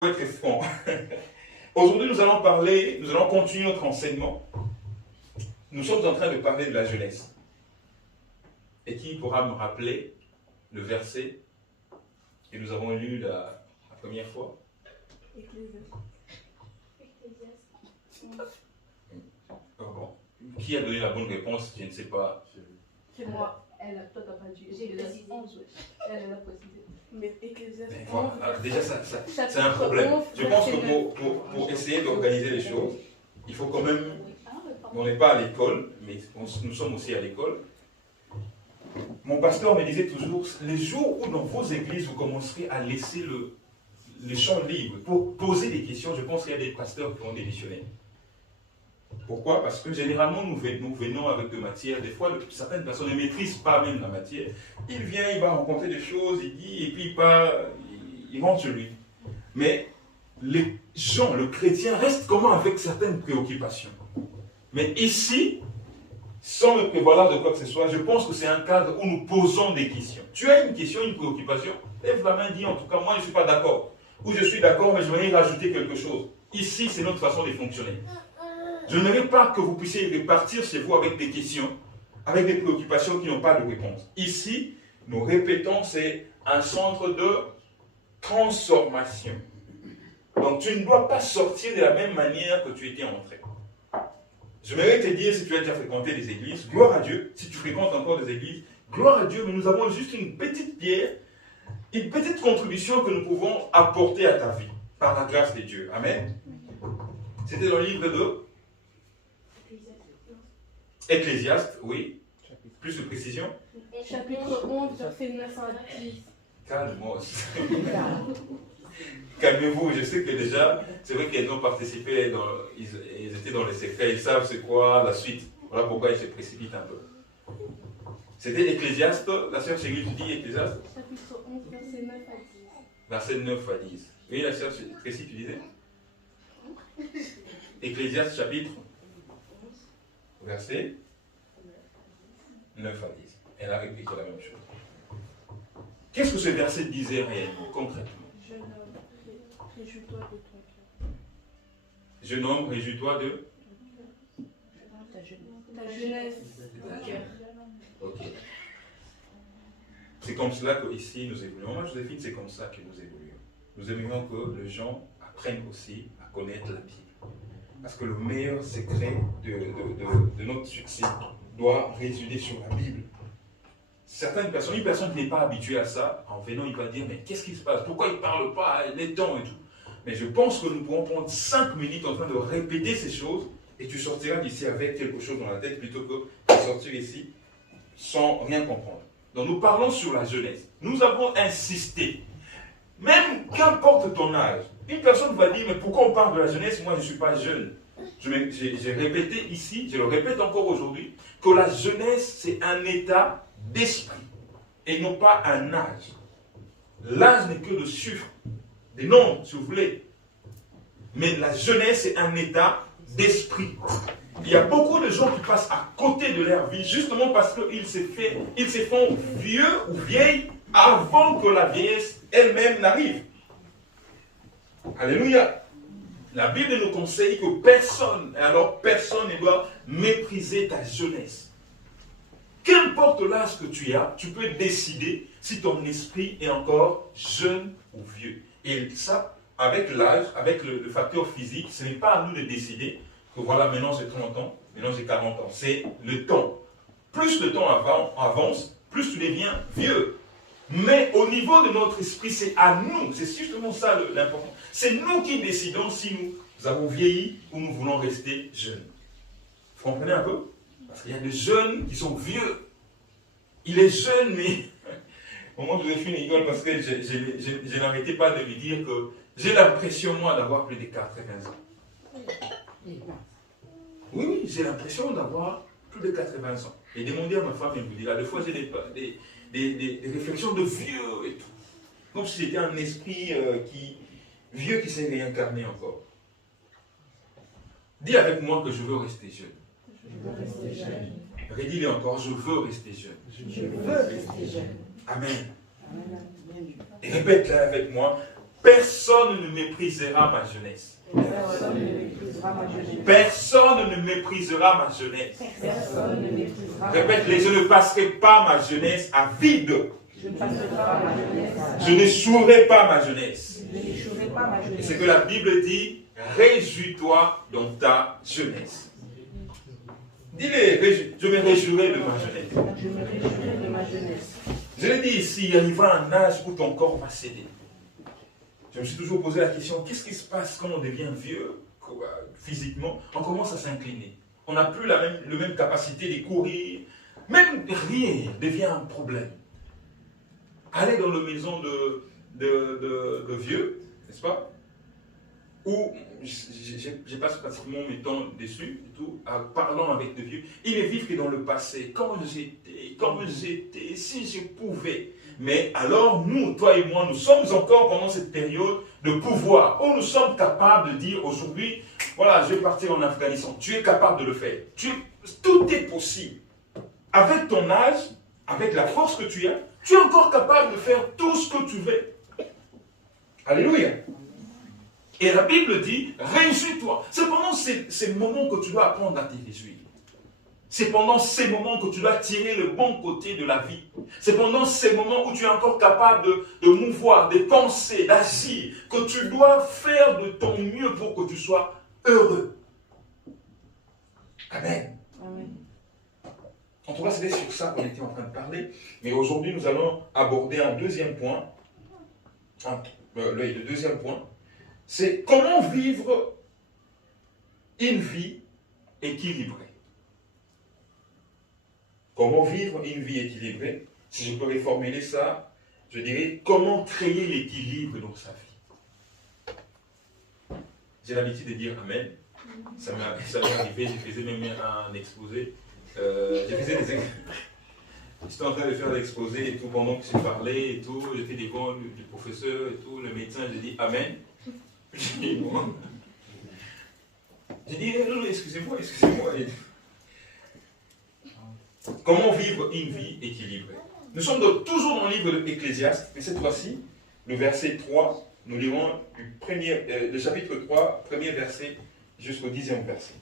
Pour être franc. Aujourd'hui, nous allons continuer notre enseignement. Nous sommes en train de parler de la jeunesse. Et qui pourra me rappeler le verset que nous avons lu la première fois? Bon. Qui a donné la bonne réponse? Je ne sais pas. C'est moi. Toi, t'as pas dit. J'ai précisé. Elle a précisé. Mais Ecclésiaste. Voilà. Déjà, c'est un problème. Je pense que pour essayer d'organiser les choses, il faut quand même. On n'est pas à l'école, mais nous sommes aussi à l'école. Mon pasteur me disait toujours, les jours où dans vos églises, vous commencerez à laisser le champ libre pour poser des questions, je pense qu'il y a des pasteurs qui vont démissionner. Pourquoi? Parce que généralement, nous venons avec de matières. Des fois, certaines personnes ne maîtrisent pas même la matière. Il vient, il va rencontrer des choses, il dit, et puis il rentre chez lui. Mais les gens, le chrétien, reste comment avec certaines préoccupations. Mais ici, sans me prévaloir de quoi que ce soit, je pense que c'est un cadre où nous posons des questions. Tu as une question, une préoccupation, lève la main, dis en tout cas, moi je ne suis pas d'accord. Ou je suis d'accord, mais je vais y rajouter quelque chose. Ici, c'est notre façon de fonctionner. Je n'aimerais pas que vous puissiez repartir chez vous avec des questions, avec des préoccupations qui n'ont pas de réponse. Ici, nous répétons, c'est un centre de transformation. Donc tu ne dois pas sortir de la même manière que tu étais entré. J'aimerais te dire, si tu as déjà fréquenté des églises, gloire à Dieu. Si tu fréquentes encore des églises, gloire à Dieu, mais nous avons juste une petite pierre, une petite contribution que nous pouvons apporter à ta vie, par la grâce de Dieu. Amen. C'était dans le livre de Ecclésiaste, oui. Plus de précision. Chapitre 11, verset 9 à 10. Calme-moi. Calmez-vous, je sais que déjà, c'est vrai qu'ils ont participé, ils étaient dans les secrets, ils savent c'est quoi la suite. Voilà pourquoi ils se précipitent un peu. C'était Ecclésiaste, la sœur Chérie, tu dis Ecclésiaste? Chapitre 11, verset 9 à 10. Verset 9 à 10. Oui, la sœur Tracy, tu disais? Ecclésiaste, chapitre verset 9 à 10. Elle a répliqué la même chose. Qu'est-ce que ce verset disait réellement, concrètement? Jeune homme, réjouis-toi de ton cœur. Jeune homme, réjouis-toi de ta jeunesse. Ok. C'est comme cela qu'ici nous évoluons. Moi, Joséphine, c'est comme ça que nous évoluons. Nous aimerions que les gens apprennent aussi à connaître la Bible. Parce que le meilleur secret de notre succès doit résider sur la Bible. Certaines personnes, une personne qui n'est pas habituée à ça, en venant, il va dire, mais qu'est-ce qui se passe? Pourquoi il ne parle pas? Les temps et tout. Mais je pense que nous pourrons prendre 5 minutes en train de répéter ces choses et tu sortiras d'ici avec quelque chose dans la tête plutôt que de sortir ici sans rien comprendre. Donc nous parlons sur la jeunesse. Nous avons insisté. Même qu'importe ton âge, une personne va dire, mais pourquoi on parle de la jeunesse? Moi je ne suis pas jeune. J'ai répété ici, je le répète encore aujourd'hui, que la jeunesse c'est un état d'esprit et non pas un âge. L'âge n'est que le chiffre, des nombres si vous voulez. Mais la jeunesse c'est un état d'esprit. Il y a beaucoup de gens qui passent à côté de leur vie justement parce qu'ils se font vieux ou vieilles avant que la vieillesse elle-même n'arrive. Alléluia. La Bible nous conseille que personne ne doit mépriser ta jeunesse. Qu'importe l'âge que tu as, tu peux décider si ton esprit est encore jeune ou vieux. Et ça, avec l'âge, avec le facteur physique, ce n'est pas à nous de décider que voilà, maintenant j'ai 30 ans, maintenant j'ai 40 ans. C'est le temps. Plus le temps avance, plus tu deviens vieux. Mais au niveau de notre esprit, c'est à nous, c'est justement ça l'important. C'est nous qui décidons si nous avons vieilli ou nous voulons rester jeunes. Vous comprenez un peu? Parce qu'il y a des jeunes qui sont vieux. Il est jeune, mais au moment où je fais une rigole parce que je n'arrêtais pas de lui dire que j'ai l'impression, moi, d'avoir plus de 80 ans. Oui, j'ai l'impression d'avoir plus de 80 ans. Et demandez à ma femme, elle vous dira, des fois j'ai des réflexions de vieux et tout. Comme si c'était un esprit vieux qui s'est réincarné encore. Dis avec moi que je veux rester jeune. Je veux rester jeune. Redis-le encore, je veux rester jeune. Je veux rester jeune. Amen. Amen. Et répète-le avec moi. personne ne méprisera ma jeunesse. Personne ne méprisera ma jeunesse. Répète-les, je ne passerai pas ma jeunesse à vide. Je n'échouerai pas ma jeunesse. Et c'est que la Bible dit, réjouis-toi dans ta jeunesse. Dis-les, je me réjouirai de ma jeunesse. Je l'ai dit ici, il arrivera un âge où ton corps va céder. Je me suis toujours posé la question, qu'est-ce qui se passe quand on devient vieux, physiquement? On commence à s'incliner. On n'a plus la même capacité de courir. Même rien devient un problème. Aller dans la maison de vieux, n'est-ce pas? Où je passe pratiquement mes temps dessus, et tout, en parlant avec des vieux. Ils ne vivent que dans le passé. Quand j'étais, si je pouvais. Mais alors, nous, toi et moi, nous sommes encore pendant cette période de pouvoir, où nous sommes capables de dire aujourd'hui, voilà, je vais partir en Afghanistan. Tu es capable de le faire. Tout est possible. Avec ton âge, avec la force que tu as, tu es encore capable de faire tout ce que tu veux. Alléluia. Et la Bible dit, réjouis-toi. C'est pendant ces moments que tu dois apprendre à te réjouir. C'est pendant ces moments que tu dois tirer le bon côté de la vie. C'est pendant ces moments où tu es encore capable de mouvoir, de penser, d'agir, que tu dois faire de ton mieux pour que tu sois heureux. Amen. Amen. En tout cas, c'était sur ça qu'on était en train de parler. Mais aujourd'hui, nous allons aborder un deuxième point. Le deuxième point, c'est comment vivre une vie équilibrée. Comment vivre une vie équilibrée? Si je peux reformuler ça, je dirais comment créer l'équilibre dans sa vie. J'ai l'habitude de dire Amen. Ça m'est arrivé, je faisais même un exposé. J'étais en train de faire l'exposé et tout, pendant que je parlais et tout, j'étais devant le professeur et tout, le médecin, j'ai dit Amen. J'ai dit bon. J'ai dit excusez-moi. Comment vivre une vie équilibrée? Nous sommes toujours dans le livre de l'Ecclésiaste, mais cette fois-ci, le verset 3, nous lirons le chapitre 3, premier verset jusqu'au 10e verset.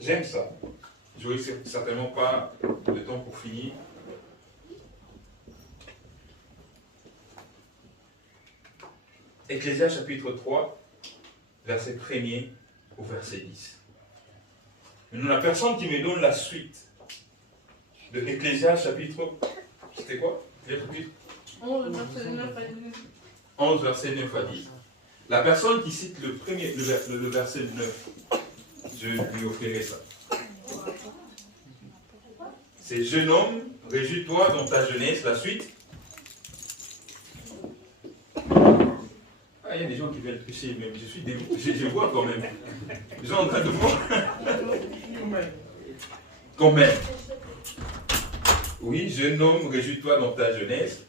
J'aime ça. Je n'aurai certainement pas de temps pour finir. Ecclésiaste chapitre 3, verset 1er au verset 10. Maintenant, la personne qui me donne la suite de Ecclésiaste chapitre... C'était quoi? 11, verset 9 à 10. 11, verset 9 à 10. La personne qui cite le verset 9, je lui offrirai ça. C'est jeune homme, réjouis-toi dans ta jeunesse, la suite. Ah, il y a des gens qui veulent tricher, même je suis dégoûté, je vois quand même. Les gens en train de voir. Quand même. Oui, jeune homme, réjouis-toi dans ta jeunesse.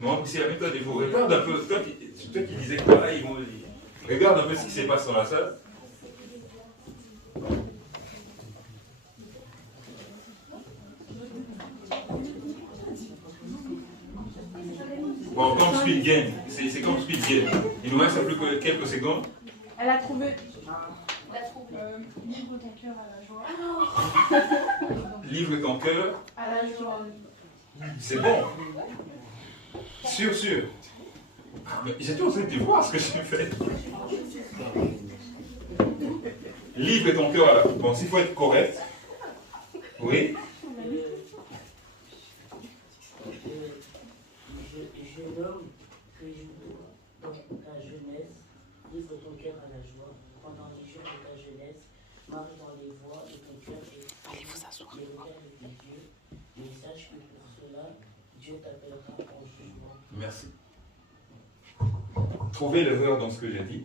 Non, c'est avec toi des vous. Regarde un peu, toi qui disais que voilà, ils vont le dire. Regarde un peu ce qui se passe dans la salle. Bon, comme Speed Game, c'est comme Speed Game. Il nous reste plus que quelques secondes. Elle a trouvé. Livre ton cœur à la joie. Livre ton cœur À la joie. C'est bon. Sûr. Ah, mais j'étais en train de voir ce que j'ai fait. Livre ton cœur à la joie. Bon, s'il faut être correct. Oui. Jeune homme, réjouis-toi dans ta jeunesse, livre ton cœur à la joie. Pendant les jours de ta jeunesse, marche dans les voies et ton cœur est les regards de tes yeux. Mais sache que pour cela, Dieu t'appellera en jugement. Merci. Trouvez l'erreur dans ce que j'ai dit.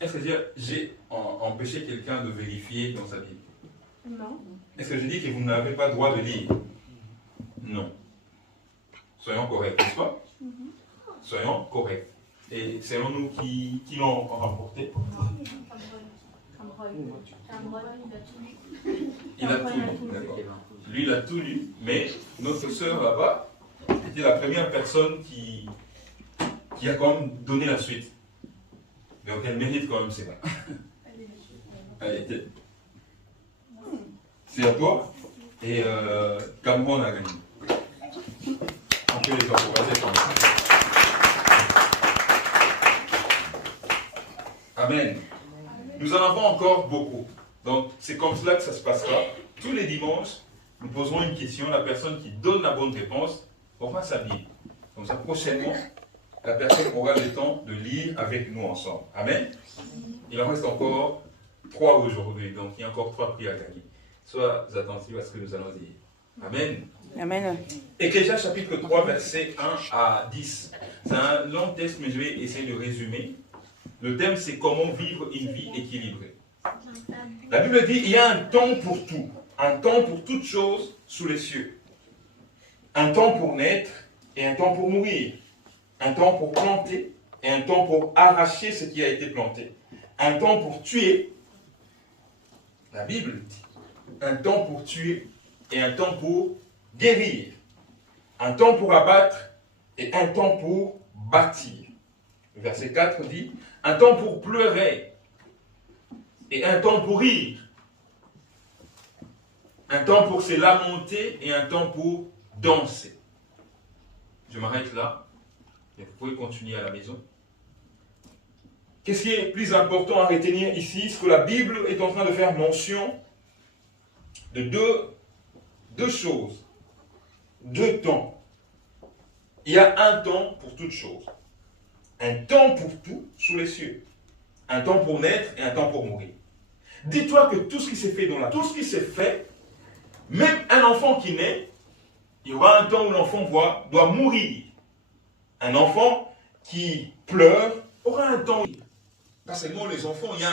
Est-ce que j'ai empêché quelqu'un de vérifier dans sa Bible? Non. Est-ce que je dis que vous n'avez pas le droit de lire? Non. Soyons corrects, n'est-ce pas? Soyons corrects. Et selon nous, qui l'ont remporté? Il a tout lu, d'accord. Lui, il a tout lu, mais notre sœur là-bas était la première personne qui a quand même donné la suite. Donc elle mérite quand même, c'est vrai. Allez, c'est à toi. Et Cameroun a gagné. On peut les encourager comme ça. Amen. Nous en avons encore beaucoup. Donc c'est comme cela que ça se passera. Tous les dimanches, nous poserons une question. La personne qui donne la bonne réponse aura sa Bible. Comme ça, prochainement, la personne aura le temps de lire avec nous ensemble. Amen. Il en reste encore 3 aujourd'hui. Donc il y a encore 3 prix à gagner. Sois attentifs à ce que nous allons dire. Amen. Amen. Ecclésias chapitre 3, versets 1 à 10. C'est un long texte, mais je vais essayer de résumer. Le thème, c'est comment vivre une vie équilibrée. La Bible dit, il y a un temps pour tout. Un temps pour toutes choses sous les cieux. Un temps pour naître et un temps pour mourir. Un temps pour planter et un temps pour arracher ce qui a été planté. Un temps pour tuer. La Bible dit, un temps pour tuer et un temps pour guérir. Un temps pour abattre et un temps pour bâtir. Le verset 4 dit, un temps pour pleurer et un temps pour rire. Un temps pour se lamenter et un temps pour danser. Je m'arrête là. Et vous pouvez continuer à la maison. Qu'est-ce qui est plus important à retenir ici? Ce que la Bible est en train de faire mention de deux choses. 2 temps. Il y a un temps pour toutes choses. Un temps pour tout sous les cieux. Un temps pour naître et un temps pour mourir. Dis-toi que tout ce qui s'est fait dans la... Tout ce qui s'est fait, même un enfant qui naît, il y aura un temps où l'enfant doit mourir. Un enfant qui pleure aura un temps. Pas seulement les enfants, il y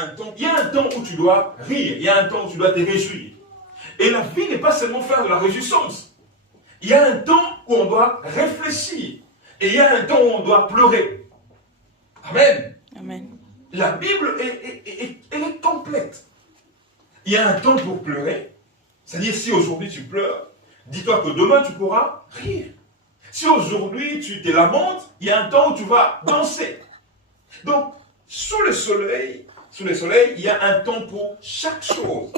a un temps où tu dois rire, il y a un temps où tu dois te réjouir. Et la vie n'est pas seulement faire de la réjouissance. Il y a un temps où on doit réfléchir. Et il y a un temps où on doit pleurer. Amen. Amen. La Bible, elle est complète. Il y a un temps pour pleurer. C'est-à-dire, si aujourd'hui tu pleures, dis-toi que demain tu pourras rire. Si aujourd'hui tu te lamentes, il y a un temps où tu vas danser. Donc, sous le soleil, il y a un temps pour chaque chose.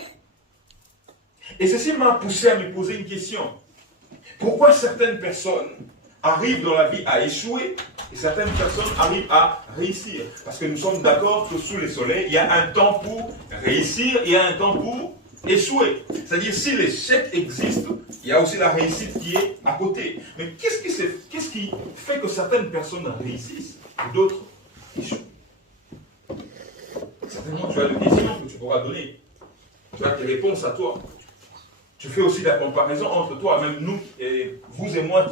Et ceci m'a poussé à me poser une question. Pourquoi certaines personnes arrivent dans la vie à échouer et certaines personnes arrivent à réussir? Parce que nous sommes d'accord que sous le soleil, il y a un temps pour réussir, il y a un temps pour échouer. C'est-à-dire, si l'échec existe, il y a aussi la réussite qui est à côté. Mais qu'est-ce qui fait que certaines personnes réussissent et d'autres échouent? Certainement, tu as des questions que tu pourras donner. Tu as tes réponses à toi. Tu fais aussi la comparaison entre toi, même nous, et vous et moi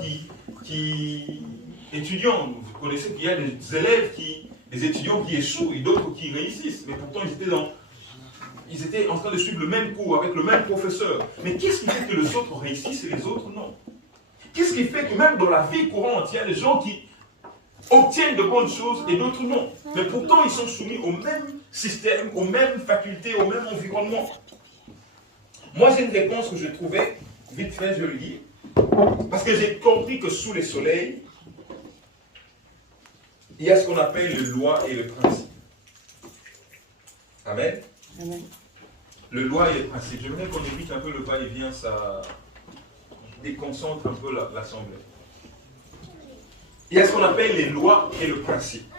qui étudions. Vous connaissez qu'il y a des élèves, des étudiants qui échouent et d'autres qui réussissent. Mais pourtant, ils étaient en train de suivre le même cours avec le même professeur. Mais qu'est-ce qui fait que les autres réussissent et les autres non? Qu'est-ce qui fait que même dans la vie courante, il y a des gens qui obtiennent de bonnes choses et d'autres non? Mais pourtant, ils sont soumis au même système, aux mêmes facultés, au même environnement. Moi, j'ai une réponse que je trouvais, vite fait, je le lis, parce que j'ai compris que sous les soleils, il y a ce qu'on appelle les lois et le principe. Amen. Amen. Le loi et le principe. J'aimerais qu'on évite un peu le va-et-vient, ça déconcentre un peu l'assemblée. Il y a ce qu'on appelle les lois et le principe.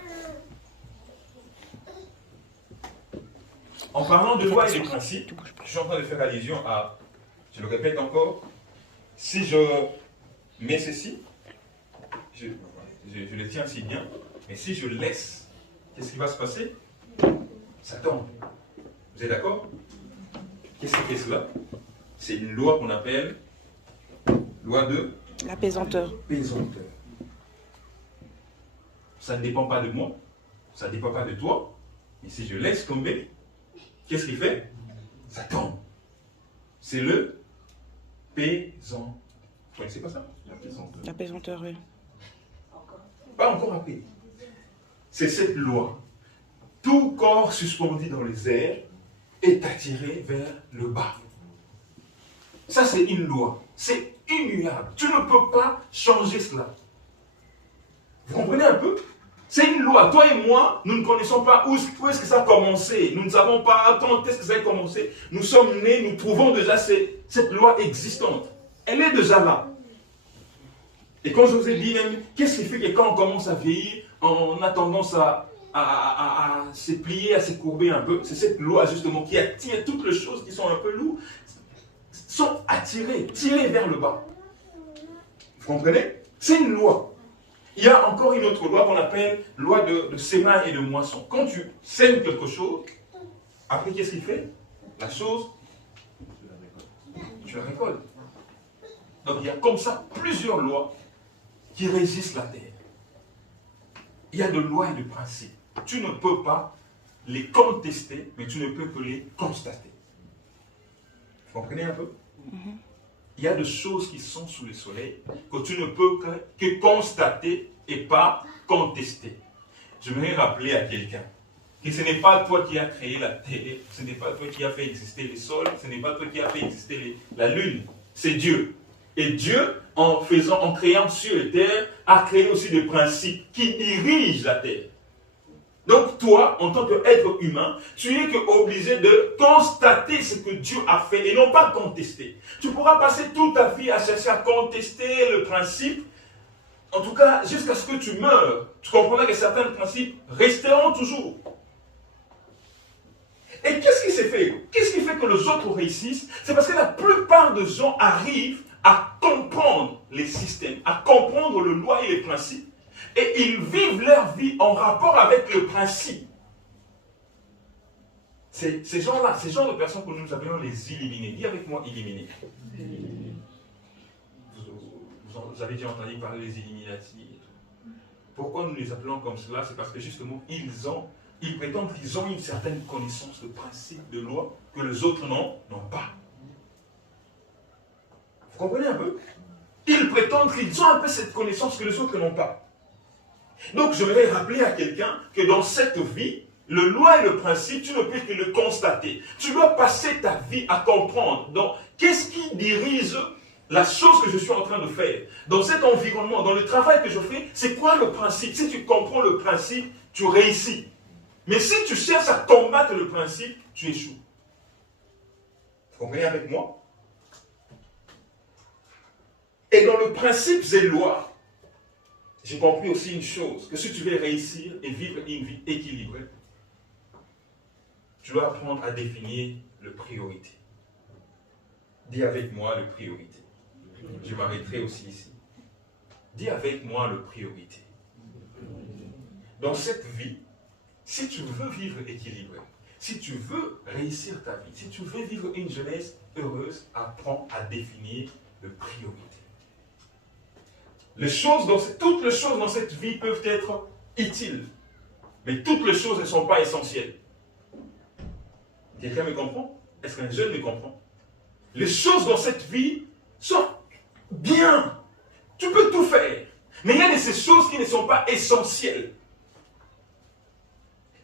En parlant de lois et de principes, je suis en train de faire allusion à, je le répète encore, si je mets ceci, je le tiens si bien, mais si je laisse, qu'est-ce qui va se passer? Ça tombe. Vous êtes d'accord? Qu'est-ce que c'est cela? C'est une loi qu'on appelle loi de La pesanteur. pesanteur. Ça ne dépend pas de moi, ça ne dépend pas de toi, mais si je laisse tomber, qu'est-ce qu'il fait? Ça tombe. C'est le pesant. Vous connaissez pas ça? La pesanteur. La pesanteur, oui. Pas encore appris. C'est cette loi. Tout corps suspendu dans les airs est attiré vers le bas. Ça, c'est une loi. C'est immuable. Tu ne peux pas changer cela. Vous comprenez un peu? C'est une loi. Toi et moi, nous ne connaissons pas où est-ce que ça a commencé. Nous ne savons pas quand est-ce que ça a commencé. Nous sommes nés, nous trouvons déjà cette loi existante. Elle est déjà là. Et quand je vous ai dit même, qu'est-ce qui fait que quand on commence à vieillir, on a tendance à se plier, à se courber un peu? C'est cette loi justement qui attire toutes les choses qui sont un peu lourdes, sont attirées, tirées vers le bas. Vous comprenez? C'est une loi. Il y a encore une autre loi qu'on appelle loi de sémence et de moisson. Quand tu sèmes quelque chose, après qu'est-ce qu'il fait? La chose, tu la récoltes. Donc il y a comme ça plusieurs lois qui régissent la terre. Il y a de lois et de principes. Tu ne peux pas les contester, mais tu ne peux que les constater. Vous comprenez un peu? Il y a des choses qui sont sous le soleil que tu ne peux que constater et pas contester. Je voudrais rappeler à quelqu'un que ce n'est pas toi qui as créé la terre, ce n'est pas toi qui as fait exister le sol, ce n'est pas toi qui as fait exister la lune, c'est Dieu. Et Dieu, en créant ciel et terre, a créé aussi des principes qui dirigent la terre. Donc toi, en tant qu'être humain, tu es obligé de constater ce que Dieu a fait et non pas contester. Tu pourras passer toute ta vie à chercher à contester le principe, en tout cas jusqu'à ce que tu meurs. Tu comprendras que certains principes resteront toujours. Et qu'est-ce qui s'est fait? Qu'est-ce qui fait que les autres réussissent? C'est parce que la plupart des gens arrivent à comprendre les systèmes, à comprendre le loi et les principes. Et ils vivent leur vie en rapport avec le principe. Ces gens-là, ces genres de personnes que nous appelons les illuminés. Dis avec moi, illuminés. Vous avez déjà entendu parler des Illuminati. Pourquoi nous les appelons comme cela? C'est parce que justement, ils prétendent qu'ils ont une certaine connaissance de principe, de loi, que les autres n'ont pas. Vous comprenez un peu? Ils prétendent qu'ils ont un peu cette connaissance que les autres n'ont pas. Donc, je voudrais rappeler à quelqu'un que dans cette vie, le loi et le principe, tu ne peux que le constater. Tu dois passer ta vie à comprendre. Donc, qu'est-ce qui dirige la chose que je suis en train de faire? Dans cet environnement, dans le travail que je fais, c'est quoi le principe? Si tu comprends le principe, tu réussis. Mais si tu cherches à combattre le principe, tu échoues. Vous comprenez avec moi? Et dans le principe et loi, j'ai compris aussi une chose, que si tu veux réussir et vivre une vie équilibrée, tu dois apprendre à définir le priorité. Dis avec moi le priorité. Je m'arrêterai aussi ici. Dis avec moi le priorité. Dans cette vie, si tu veux vivre équilibré, si tu veux réussir ta vie, si tu veux vivre une jeunesse heureuse, apprends à définir le priorité. Toutes les choses dans cette vie peuvent être utiles, mais toutes les choses ne sont pas essentielles. Quelqu'un me comprend? Est-ce qu'un jeune me comprend? Les choses dans cette vie sont bien. Tu peux tout faire, mais il y a de ces choses qui ne sont pas essentielles.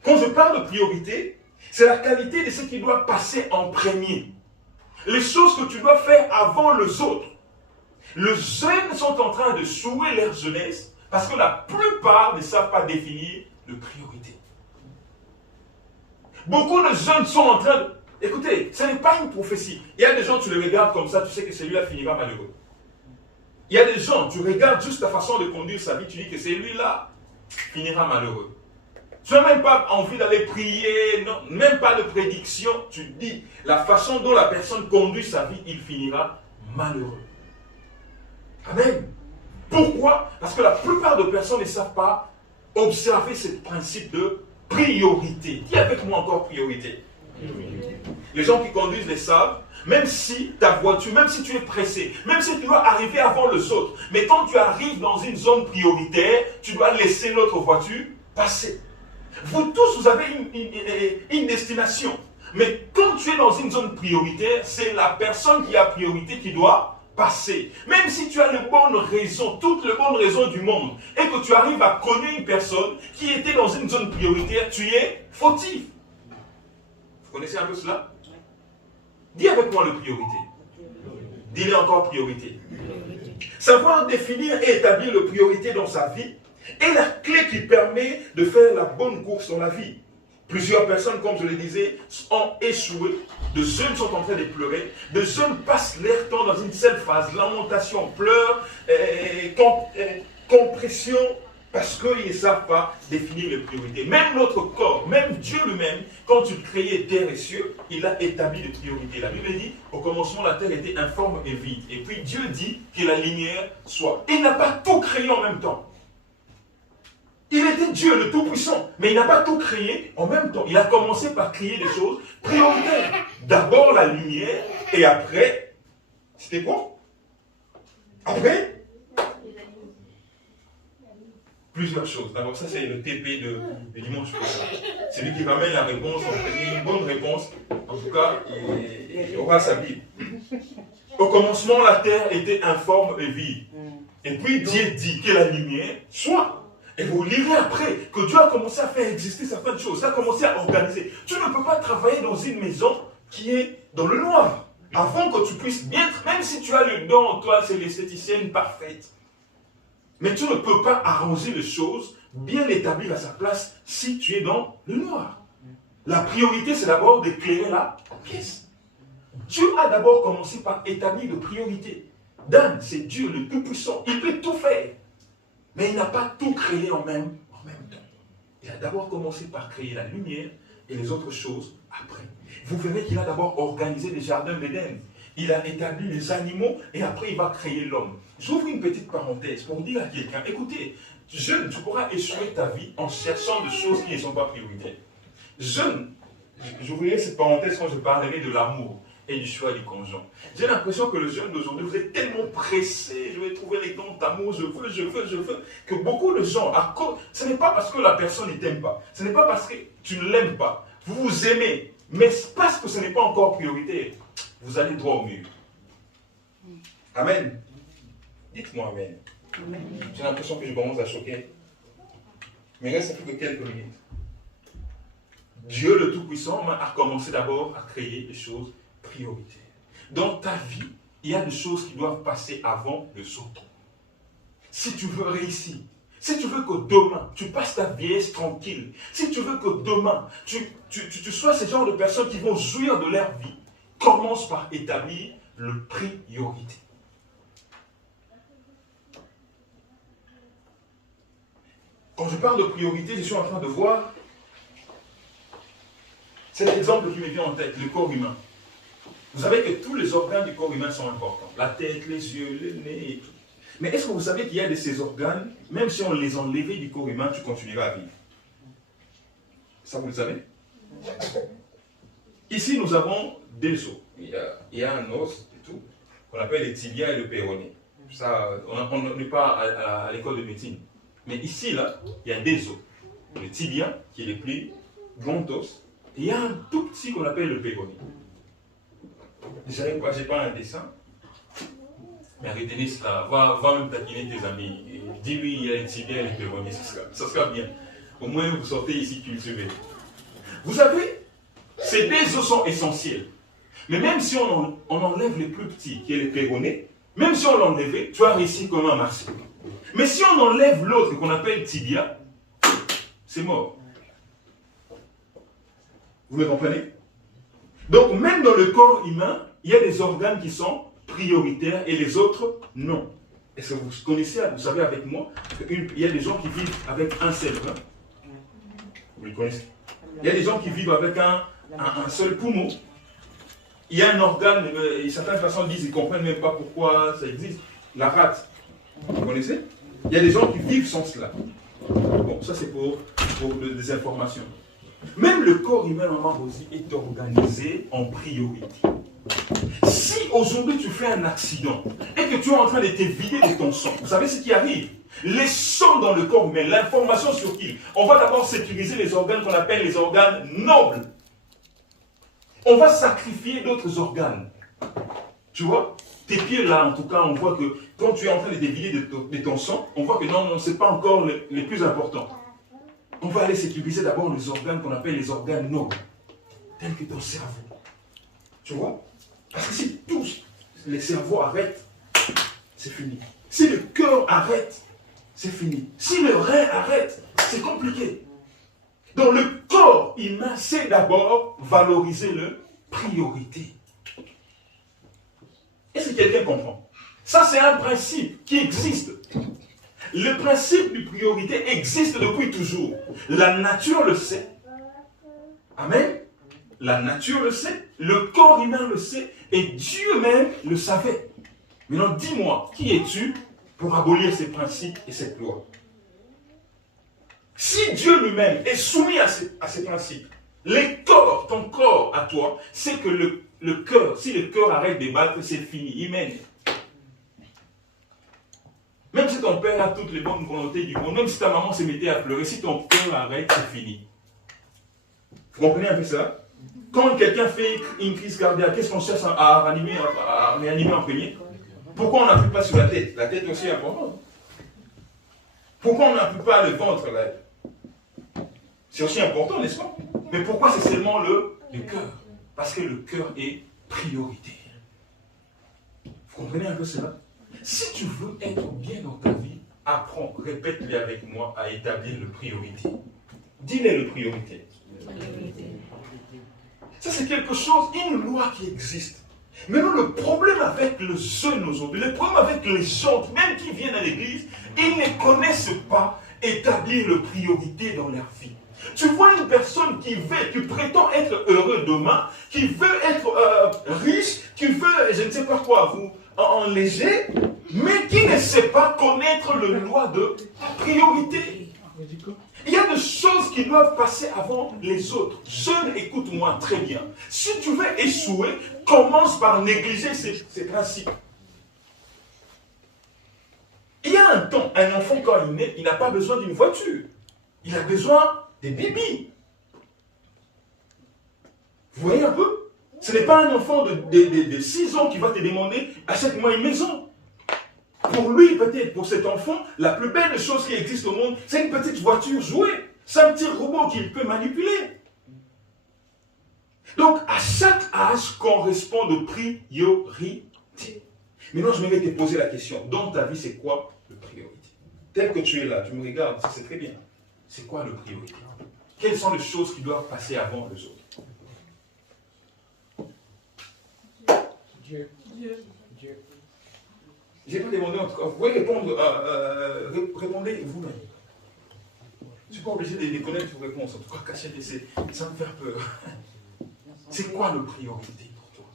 Quand je parle de priorité, c'est la qualité de ce qui doit passer en premier. Les choses que tu dois faire avant les autres. Les jeunes sont en train de souiller leur jeunesse parce que la plupart ne savent pas définir de priorité. Beaucoup de jeunes sont en train de... Écoutez, ce n'est pas une prophétie. Il y a des gens, tu les regardes comme ça, tu sais que celui-là finira malheureux. Il y a des gens, tu regardes juste la façon de conduire sa vie, tu dis que celui-là finira malheureux. Tu n'as même pas envie d'aller prier, non, même pas de prédiction. Tu dis, la façon dont la personne conduit sa vie, il finira malheureux. Amen. Pourquoi? Parce que la plupart des personnes ne savent pas observer ce principe de priorité. Dis avec moi encore priorité. Les gens qui conduisent les savent, même si ta voiture, même si tu es pressé, même si tu dois arriver avant les autres, mais quand tu arrives dans une zone prioritaire, tu dois laisser l'autre voiture passer. Vous tous, vous avez une destination. Mais quand tu es dans une zone prioritaire, c'est la personne qui a priorité qui doit passer. Même si tu as les bonnes raisons, toutes les bonnes raisons du monde, et que tu arrives à connaître une personne qui était dans une zone prioritaire, tu es fautif. Vous connaissez un peu cela? Dis avec moi le priorité. Dis-le encore priorité. Savoir définir et établir les priorités dans sa vie est la clé qui permet de faire la bonne course dans la vie. Plusieurs personnes, comme je le disais, ont échoué. De jeunes sont en train de pleurer. De jeunes passent leur temps dans une seule phase. Lamentation, pleurs, compression, parce qu'ils ne savent pas définir les priorités. Même notre corps, même Dieu lui-même, quand il créait terre et cieux, il a établi des priorités. La Bible dit, au commencement, la terre était informe et vide. Et puis Dieu dit que la lumière soit. Il n'a pas tout créé en même temps. Il était Dieu, le Tout-Puissant, mais il n'a pas tout créé en même temps. Il a commencé par créer des choses prioritaires. D'abord la lumière, et après, c'était quoi? Après, plusieurs choses. D'abord, ça c'est le TP de dimanche prochain. C'est lui qui ramène la réponse, une bonne réponse. En tout cas, il aura sa Bible. Au commencement, la terre était informe et vide. Et puis Dieu dit que la lumière soit. Et vous lirez après que Dieu a commencé à faire exister certaines choses. Il a commencé à organiser. Tu ne peux pas travailler dans une maison qui est dans le noir. Avant que tu puisses bien, même si tu as le don, toi c'est l'esthéticienne parfaite. Mais tu ne peux pas arranger les choses, bien établir à sa place si tu es dans le noir. La priorité c'est d'abord d'éclairer la pièce. Dieu a d'abord commencé par établir des priorités. Dan, c'est Dieu le Tout-Puissant. Il peut tout faire. Mais il n'a pas tout créé en même temps. Il a d'abord commencé par créer la lumière et les autres choses après. Vous verrez qu'il a d'abord organisé les jardins d'Éden. Il a établi les animaux et après il va créer l'homme. J'ouvre une petite parenthèse pour dire à quelqu'un, écoutez, jeune, tu pourras échouer ta vie en cherchant des choses qui ne sont pas prioritaires. Jeune, j'ouvrirai cette parenthèse quand je parlerai de l'amour et du choix du conjoint. J'ai l'impression que le jeune d'aujourd'hui, vous êtes tellement pressé, je vais trouver les dons d'amour, je veux, que beaucoup de gens, ce n'est pas parce que la personne ne t'aime pas, ce n'est pas parce que tu ne l'aimes pas, vous vous aimez, mais parce que ce n'est pas encore prioritaire, vous allez droit au mur. Amen. Dites-moi Amen. J'ai l'impression que je commence à choquer. Mais il reste plus que quelques minutes. Dieu le Tout-Puissant a commencé d'abord à créer des choses prioritaires. Dans ta vie, il y a des choses qui doivent passer avant les autres. Si tu veux réussir, si tu veux que demain, tu passes ta vieillesse tranquille, si tu veux que demain, tu sois ce genre de personnes qui vont jouir de leur vie, commence par établir le priorité. Quand je parle de priorité, je suis en train de voir cet exemple qui me vient en tête, le corps humain. Vous savez que tous les organes du corps humain sont importants. La tête, les yeux, le nez et tout. Mais est-ce que vous savez qu'il y a de ces organes, même si on les enlevait du corps humain, tu continueras à vivre? Ça, vous le savez? Ici, nous avons des os. Il y a un os et tout, qu'on appelle les tibias et le péroné. Ça, on n'est pas à l'école de médecine. Mais ici, là, il y a des os. Le tibia, qui est le plus grand os, et il y a un tout petit qu'on appelle le péroné. Je n'ai pas un dessin, mais retenez cela. Va même taquiner tes amis. Dis-lui, il y a le tibia et le péroné, ça sera bien. Au moins, vous sortez ici cultivé. Vous savez, ces deux os sont essentiels. Mais même si on enlève les plus petits, qui est le péroné, même si on l'enlevait, tu as réussi comme un marché. Mais si on enlève l'autre qu'on appelle tibia, c'est mort. Vous me comprenez? Donc même dans le corps humain, il y a des organes qui sont prioritaires et les autres, non. Est-ce que vous connaissez, vous savez avec moi, qu'il y a des gens qui vivent avec un seul rein? Vous le connaissez? Il y a des gens qui vivent avec un seul poumon. Il y a un organe, certaines personnes disent qu'ils ne comprennent même pas pourquoi ça existe. La rate. Vous connaissez? Il y a des gens qui vivent sans cela. Bon, ça c'est pour des informations. Même le corps humain, Maman Rosie, est organisé en priorité. Si aujourd'hui tu fais un accident et que tu es en train de te vider de ton sang, vous savez ce qui arrive? Les sangs dans le corps humain, l'information sur qui? On va d'abord sécuriser les organes qu'on appelle les organes nobles. On va sacrifier d'autres organes. Tu vois? Tes pieds là, en tout cas, on voit que quand tu es en train de te vider de ton sang, on voit que non, ce n'est pas encore les plus importants. On va aller sécuriser d'abord les organes qu'on appelle les organes nobles, tels que ton cerveau. Tu vois? Parce que si le cerveau arrête, c'est fini. Si le cœur arrête, c'est fini. Si le rein arrête, c'est compliqué. Donc le corps humain, c'est d'abord valoriser le priorité. Est-ce que quelqu'un comprend? Ça, c'est un principe qui existe. Le principe de priorité existe depuis toujours. La nature le sait. Amen. La nature le sait, le corps humain le sait, et Dieu même le savait. Maintenant, dis-moi, qui es-tu pour abolir ces principes et cette loi? Si Dieu lui-même est soumis à ces principes, ton corps à toi, c'est que le cœur, si le cœur arrête de battre, c'est fini, il mène. Même si ton père a toutes les bonnes volontés du monde, même si ta maman se mettait à pleurer, si ton cœur arrête, c'est fini. Vous comprenez un peu ça? Quand quelqu'un fait une crise cardiaque, qu'est-ce qu'on cherche à réanimer en premier? Pourquoi on n'appuie pas sur la tête? La tête aussi est importante. Pourquoi on n'appuie pas le ventre là? C'est aussi important, n'est-ce pas? Mais pourquoi c'est seulement le cœur? Parce que le cœur est priorité. Vous comprenez un peu cela? Si tu veux être bien dans ta vie, apprends, répète-les avec moi à établir le priorité. Dis-les le priorité. Ça, c'est quelque chose, une loi qui existe. Maintenant, le problème avec le jeune aujourd'hui, le problème avec les gens, même qui viennent à l'église, ils ne connaissent pas établir le priorité dans leur vie. Tu vois une personne qui prétend être heureux demain, qui veut être riche, qui veut, je ne sais pas quoi, en léger, mais qui ne sait pas connaître le loi de priorité. Il y a des choses qui doivent passer avant les autres. Jeune, écoute-moi très bien. Si tu veux échouer, commence par négliger ces principes. Il y a un temps, un enfant quand il naît, il n'a pas besoin d'une voiture. Il a besoin des bibis. Vous voyez un peu? Ce n'est pas un enfant de 6 ans qui va te demander « achète-moi une maison ». Pour lui, peut-être, pour cet enfant, la plus belle chose qui existe au monde, c'est une petite voiture jouée. C'est un petit robot qu'il peut manipuler. Donc, à chaque âge correspond de priorité. Maintenant, je vais te poser la question. Dans ta vie, c'est quoi le priorité? Tel que tu es là, tu me regardes, c'est très bien. C'est quoi le priorité? Quelles sont les choses qui doivent passer avant les autres? Dieu. Je n'ai pas demandé en tout cas. Vous pouvez répondre, répondez vous-même. Je ne suis pas obligé de connaître vos réponses. En tout cas, cacher ça me fait peur. C'est quoi le priorité pour toi?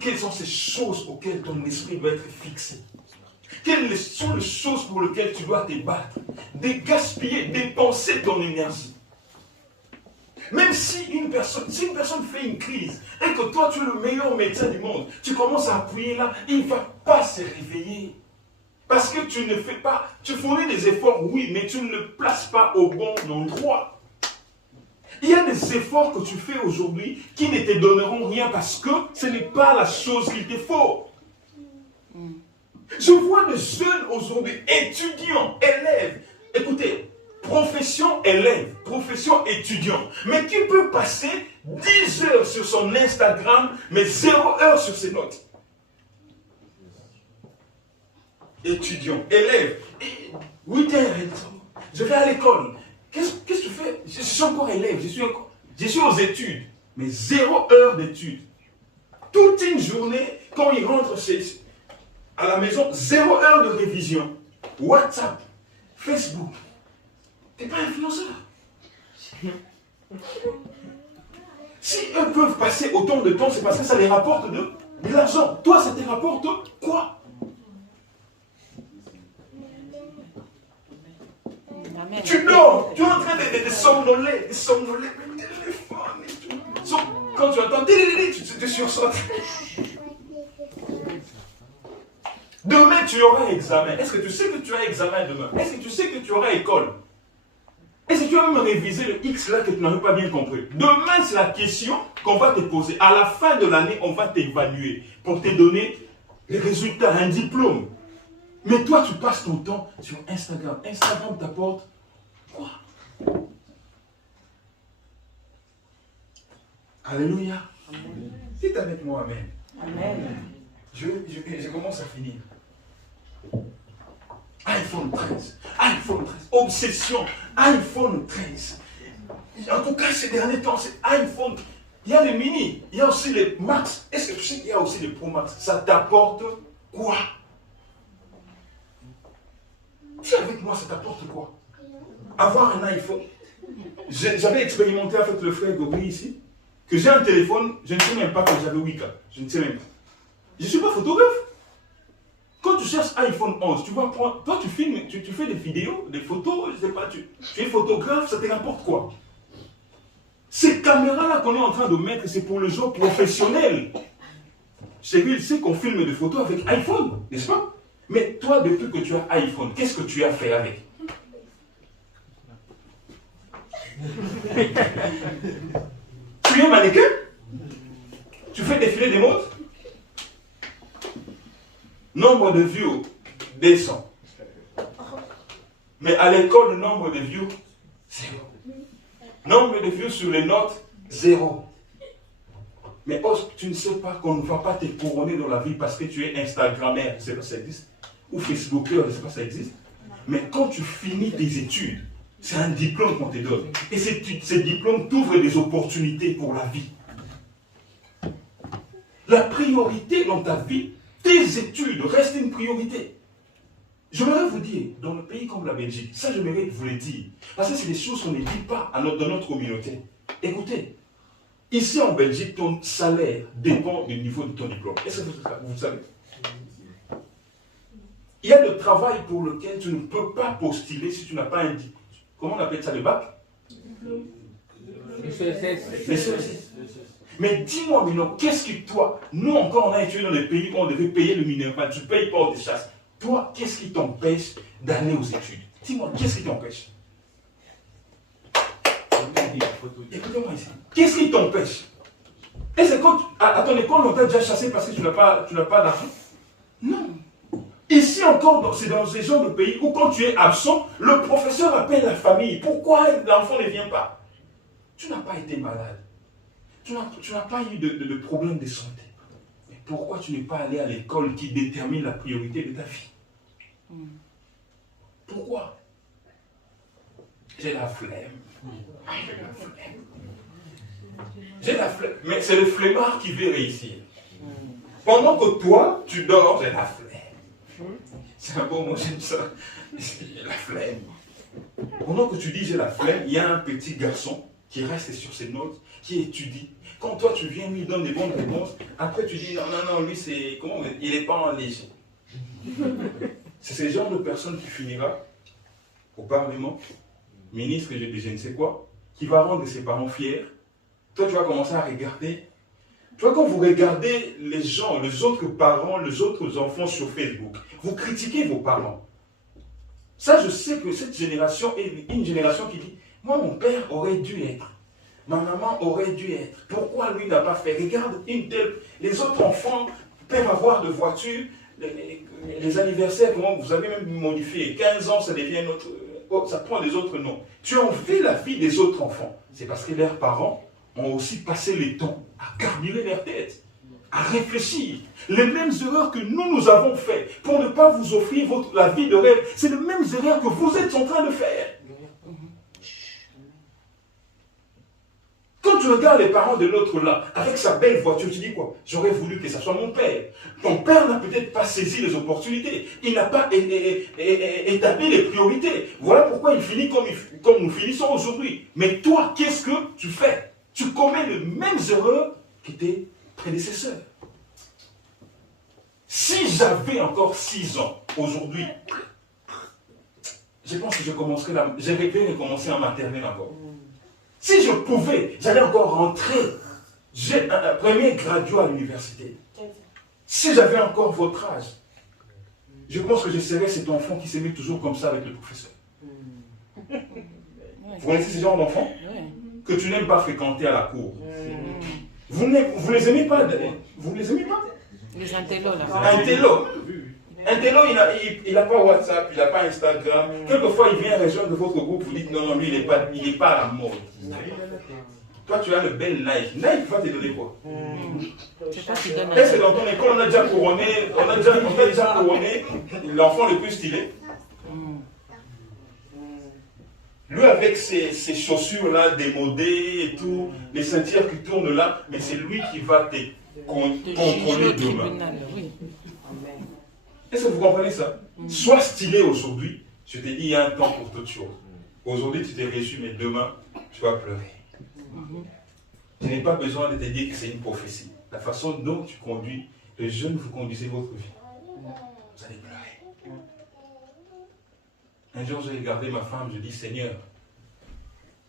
Quelles sont ces choses auxquelles ton esprit doit être fixé? Quelles sont les choses pour lesquelles tu dois te battre? Gaspiller, dépenser ton énergie. Même si une personne fait une crise et que toi tu es le meilleur médecin du monde, tu commences à appuyer là, il ne va pas se réveiller. Parce que tu ne fais pas, tu fournis des efforts, oui, mais tu ne le places pas au bon endroit. Il y a des efforts que tu fais aujourd'hui qui ne te donneront rien parce que ce n'est pas la chose qu'il te faut. Je vois des jeunes aujourd'hui, étudiants, élèves, écoutez, profession élève, profession étudiant, mais qui peut passer 10 heures sur son Instagram, mais 0 heure sur ses notes. Étudiant, élève, 8 heures, je vais à l'école. Qu'est-ce que tu fais? Je suis encore élève, je suis aux études, mais 0 heure d'études. Toute une journée, quand il rentre à la maison, 0 heure de révision. WhatsApp, Facebook. Tu n'es pas influenceur. Si eux peuvent passer autant de temps, c'est parce que ça les rapporte de l'argent. Toi, ça te rapporte quoi? Amen. Tu dors, tu es en train de somnoler, même téléphone et tout. Quand tu entends, tu te sursautes. Demain, tu auras examen. Est-ce que tu sais que tu as examen demain? Est-ce que tu sais que tu auras école? Est-ce que tu vas même réviser le X là que tu n'avais pas bien compris? Demain, c'est la question qu'on va te poser. À la fin de l'année, on va t'évaluer pour te donner les résultats, un diplôme. Mais toi, tu passes ton temps sur Instagram. Instagram t'apporte quoi? Alléluia. Dites avec moi Amen. Amen. je commence à finir. iPhone 13. iPhone 13. Obsession. iPhone 13. En tout cas, ces derniers temps, c'est iPhone. Il y a les mini, il y a aussi les Max. Est-ce que tu sais qu'il y a aussi les Pro Max? Ça t'apporte quoi? Dis avec moi, ça t'apporte quoi? Avoir un iPhone. J'avais expérimenté avec le frère Gobri ici, que j'ai un téléphone, je ne sais même pas que j'avais Wicca. Je ne sais même pas. Je ne suis pas photographe. Quand tu cherches iPhone 11, tu vas prendre. Toi, tu filmes, tu fais des vidéos, des photos, je ne sais pas, tu es photographe, ça te rapporte quoi? Ces caméras-là qu'on est en train de mettre, c'est pour le genre professionnel. Chérie, il sait qu'on filme des photos avec iPhone, n'est-ce pas? Mais toi, depuis que tu as iPhone, qu'est-ce que tu as fait avec? Tu es mannequin? Tu fais défiler des modes? Nombre de views descend. Mais à l'école, le nombre de views, 0. Nombre de views sur les notes, 0. Mais tu ne sais pas qu'on ne va pas te couronner dans la vie parce que tu es Instagrammeur, je ne sais pas si ça existe, ou Facebooker, je ne sais pas si ça existe. Mais quand tu finis tes études, c'est un diplôme qu'on te donne. Et ces diplômes t'ouvrent des opportunités pour la vie. La priorité dans ta vie, tes études restent une priorité. J'aimerais vous dire, dans le pays comme la Belgique, ça j'aimerais vous le dire, parce que c'est des choses qu'on ne dit pas dans notre communauté. Écoutez, ici en Belgique, ton salaire dépend du niveau de ton diplôme. Est-ce que vous savez? Il y a le travail pour lequel tu ne peux pas postuler si tu n'as pas un diplôme. Comment on appelle ça, le bac? Le CSS. Mais dis-moi, Mino, qu'est-ce que toi, nous encore on a étudié dans des pays où on devait payer le minéral, tu payes pas des chasses. Toi, qu'est-ce qui t'empêche d'aller aux études? Dis-moi, qu'est-ce qui t'empêche? Écoutez-moi ici. Qu'est-ce qui t'empêche? Est-ce que à ton école, on t'a déjà chassé parce que tu n'as pas d'argent? Non. Ici encore, c'est dans ces genres de pays où quand tu es absent, le professeur appelle la famille. Pourquoi l'enfant ne vient pas? Tu n'as pas été malade. Tu n'as pas eu de problème de santé. Mais pourquoi tu n'es pas allé à l'école qui détermine la priorité de ta vie? Pourquoi? J'ai la flemme. J'ai la flemme. Mais c'est le flemmard qui veut réussir. Pendant que toi, tu dors, j'ai la flemme. C'est un beau mot, j'aime ça. La flemme. Pendant que tu dis j'ai la flemme, il y a un petit garçon qui reste sur ses notes, qui étudie. Quand toi tu viens, lui donne des bonnes réponses, après tu dis non, lui c'est. Comment il n'est pas en léger. C'est ce genre de personne qui finira au Parlement, ministre de je ne sais quoi, qui va rendre ses parents fiers. Toi tu vas commencer à regarder. Tu vois, quand vous regardez les gens, les autres parents, les autres enfants sur Facebook, vous critiquez vos parents. Ça, je sais que cette génération est une génération qui dit, moi, mon père aurait dû être. Ma maman aurait dû être. Pourquoi lui n'a pas fait? Regarde une telle. Les autres enfants peuvent avoir de voitures. Les anniversaires, comment vous avez même modifié. 15 ans, ça devient notre. Oh, ça prend des autres noms. Tu envies la vie des autres enfants. C'est parce que leurs parents ont aussi passé le temps à carburer leur tête, à réfléchir. Les mêmes erreurs que nous avons faites pour ne pas vous offrir la vie de rêve, c'est les mêmes erreurs que vous êtes en train de faire. Quand tu regardes les parents de l'autre là, avec sa belle voiture, tu dis quoi? J'aurais voulu que ça soit mon père. Ton père n'a peut-être pas saisi les opportunités. Il n'a pas établi les priorités. Voilà pourquoi il finit comme nous finissons aujourd'hui. Mais toi, qu'est-ce que tu fais? Tu commets les mêmes erreurs que tes prédécesseurs. Si j'avais encore 6 ans aujourd'hui, je pense que je vais recommencer en maternelle encore. Si je pouvais, j'allais encore rentrer. J'ai un premier graduat à l'université. Si j'avais encore votre âge, je pense que je serais cet enfant qui se met toujours comme ça avec le professeur. Vous connaissez ce genre d'enfant que tu n'aimes pas fréquenter à la cour. Vous les aimez pas? Vous les aimez pas? Les intellos là. Un télo, il n'a pas WhatsApp, il n'a pas Instagram. Quelquefois, il vient rejoindre votre groupe, vous dites non, lui, il n'est pas à la mode. Toi, tu as le bel Nike. Nike va te donner quoi? C'est pas qui donne Est-ce que dans ton école, on a déjà couronné l'enfant le plus stylé? Lui, avec ses chaussures-là, démodées et tout, les ceintures qui tournent là, mais c'est lui qui va te contrôler demain. Oui. Est-ce que vous comprenez ça? Sois stylé aujourd'hui. Je te dis, il y a un temps pour toute chose. Aujourd'hui, tu t'es reçu, mais demain, tu vas pleurer. Je n'ai pas besoin de te dire que c'est une prophétie. La façon dont tu conduis, les jeunes, vous conduisez votre vie. Vous allez pleurer. Un jour, j'ai regardé ma femme, je dis, Seigneur,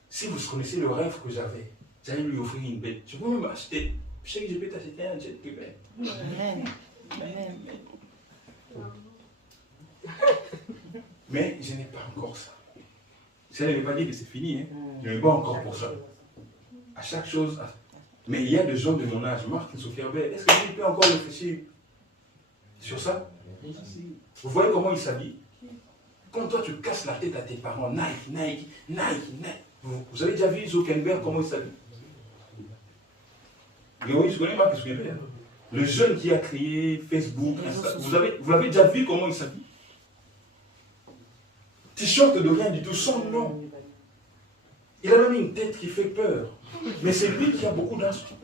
si vous connaissez le rêve que j'allais lui offrir une bête. Je peux même acheter. Je sais que je peux t'acheter un jet privé. Amen. Amen. Mais je n'ai pas encore ça. Ça ne veut pas dire que c'est fini. Hein. Je n'ai pas encore pour ça. À chaque chose. Mais il y a des gens de mon âge, Marc et Sophie Herbert, est-ce que tu peux encore réfléchir sur ça? Vous voyez comment ils s'habillent? Quand toi tu casses la tête à tes parents, Nike. Vous avez déjà vu Zuckerberg comment il s'habille? Oui, je connais Marc et Sophie Herbert. Le jeune qui a créé Facebook, Insta, vous l'avez déjà vu comment il s'habille? T-shirt de rien du tout, sans nom. Il a même une tête qui fait peur. Mais c'est lui qui a beaucoup d'instruments.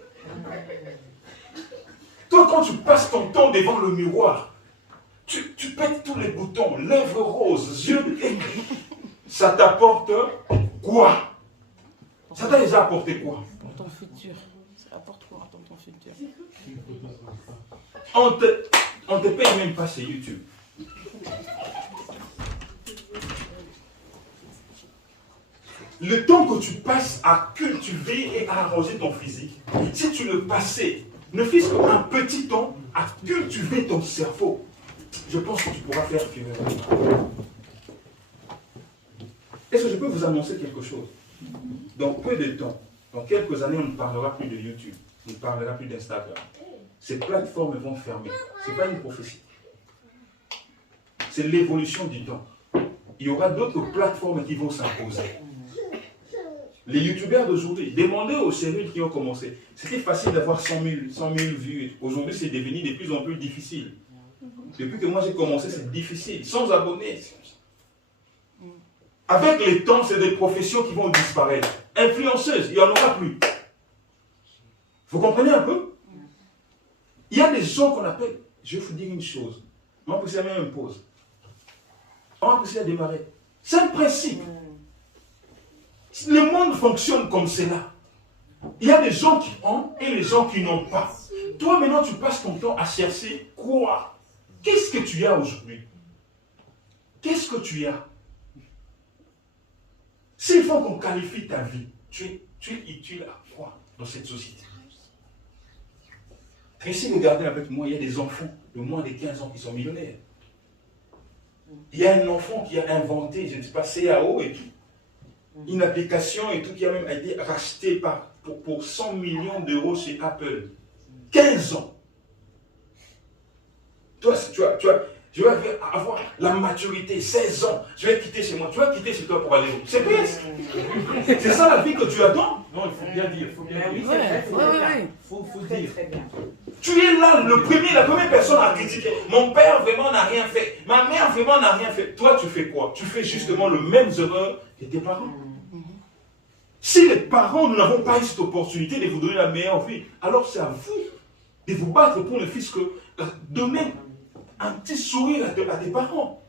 Toi, quand tu passes ton temps devant le miroir, tu pètes tous les boutons, lèvres roses, yeux aigris. Ça t'apporte quoi? Ça t'a déjà apporté quoi? Pour ton futur. Ça apporte quoi dans ton futur? On te paye même pas chez YouTube. Le temps que tu passes à cultiver et à arranger ton physique, si tu le passais, ne fût-ce qu'un petit temps, à cultiver ton cerveau, je pense que tu pourras faire fureur. Est-ce que je peux vous annoncer quelque chose? Dans peu de temps, dans quelques années, on ne parlera plus de YouTube, on ne parlera plus d'Instagram. Ces plateformes vont fermer. Ce n'est pas une prophétie. C'est l'évolution du temps. Il y aura d'autres plateformes qui vont s'imposer. Les youtubeurs d'aujourd'hui, demandez aux séries qui ont commencé. C'était facile d'avoir 100 000 vues. Aujourd'hui, c'est devenu de plus en plus difficile. Depuis que moi j'ai commencé, c'est difficile. Sans abonnés. Avec le temps, c'est des professions qui vont disparaître. Influenceuse, il n'y en aura plus. Vous comprenez un peu? Il y a des gens qu'on appelle, je vais vous dire une chose. Moi, vous savez même une pause. Moi, vous savez démarrer. C'est un principe. Le monde fonctionne comme cela. Il y a des gens qui ont et les gens qui n'ont pas. Toi, maintenant, tu passes ton temps à chercher quoi? Qu'est-ce que tu as aujourd'hui? Qu'est-ce que tu as? S'il faut qu'on qualifie ta vie, tu es utile à quoi dans cette société? Tracy, regardez avec moi, il y a des enfants de moins de 15 ans qui sont millionnaires. Il y a un enfant qui a inventé, je ne sais pas, CAO et tout. Une application et tout qui a même été rachetée pour 100 millions d'euros chez Apple. 15 ans. Toi, je vais avoir la maturité, 16 ans. Je vais quitter chez moi. Tu vas quitter chez toi pour aller où? C'est bien. C'est ça la vie que tu attends? Non, il faut bien dire. Il faut bien dire. Oui. Faut dire. Tu es là, la première personne à critiquer. Mon père vraiment n'a rien fait. Ma mère vraiment n'a rien fait. Toi, tu fais quoi? Tu fais justement le même erreur que tes parents. Si les parents, nous n'avons pas eu cette opportunité de vous donner la meilleure vie, alors c'est à vous de vous battre pour ne fût-ce que donner un petit sourire à tes parents.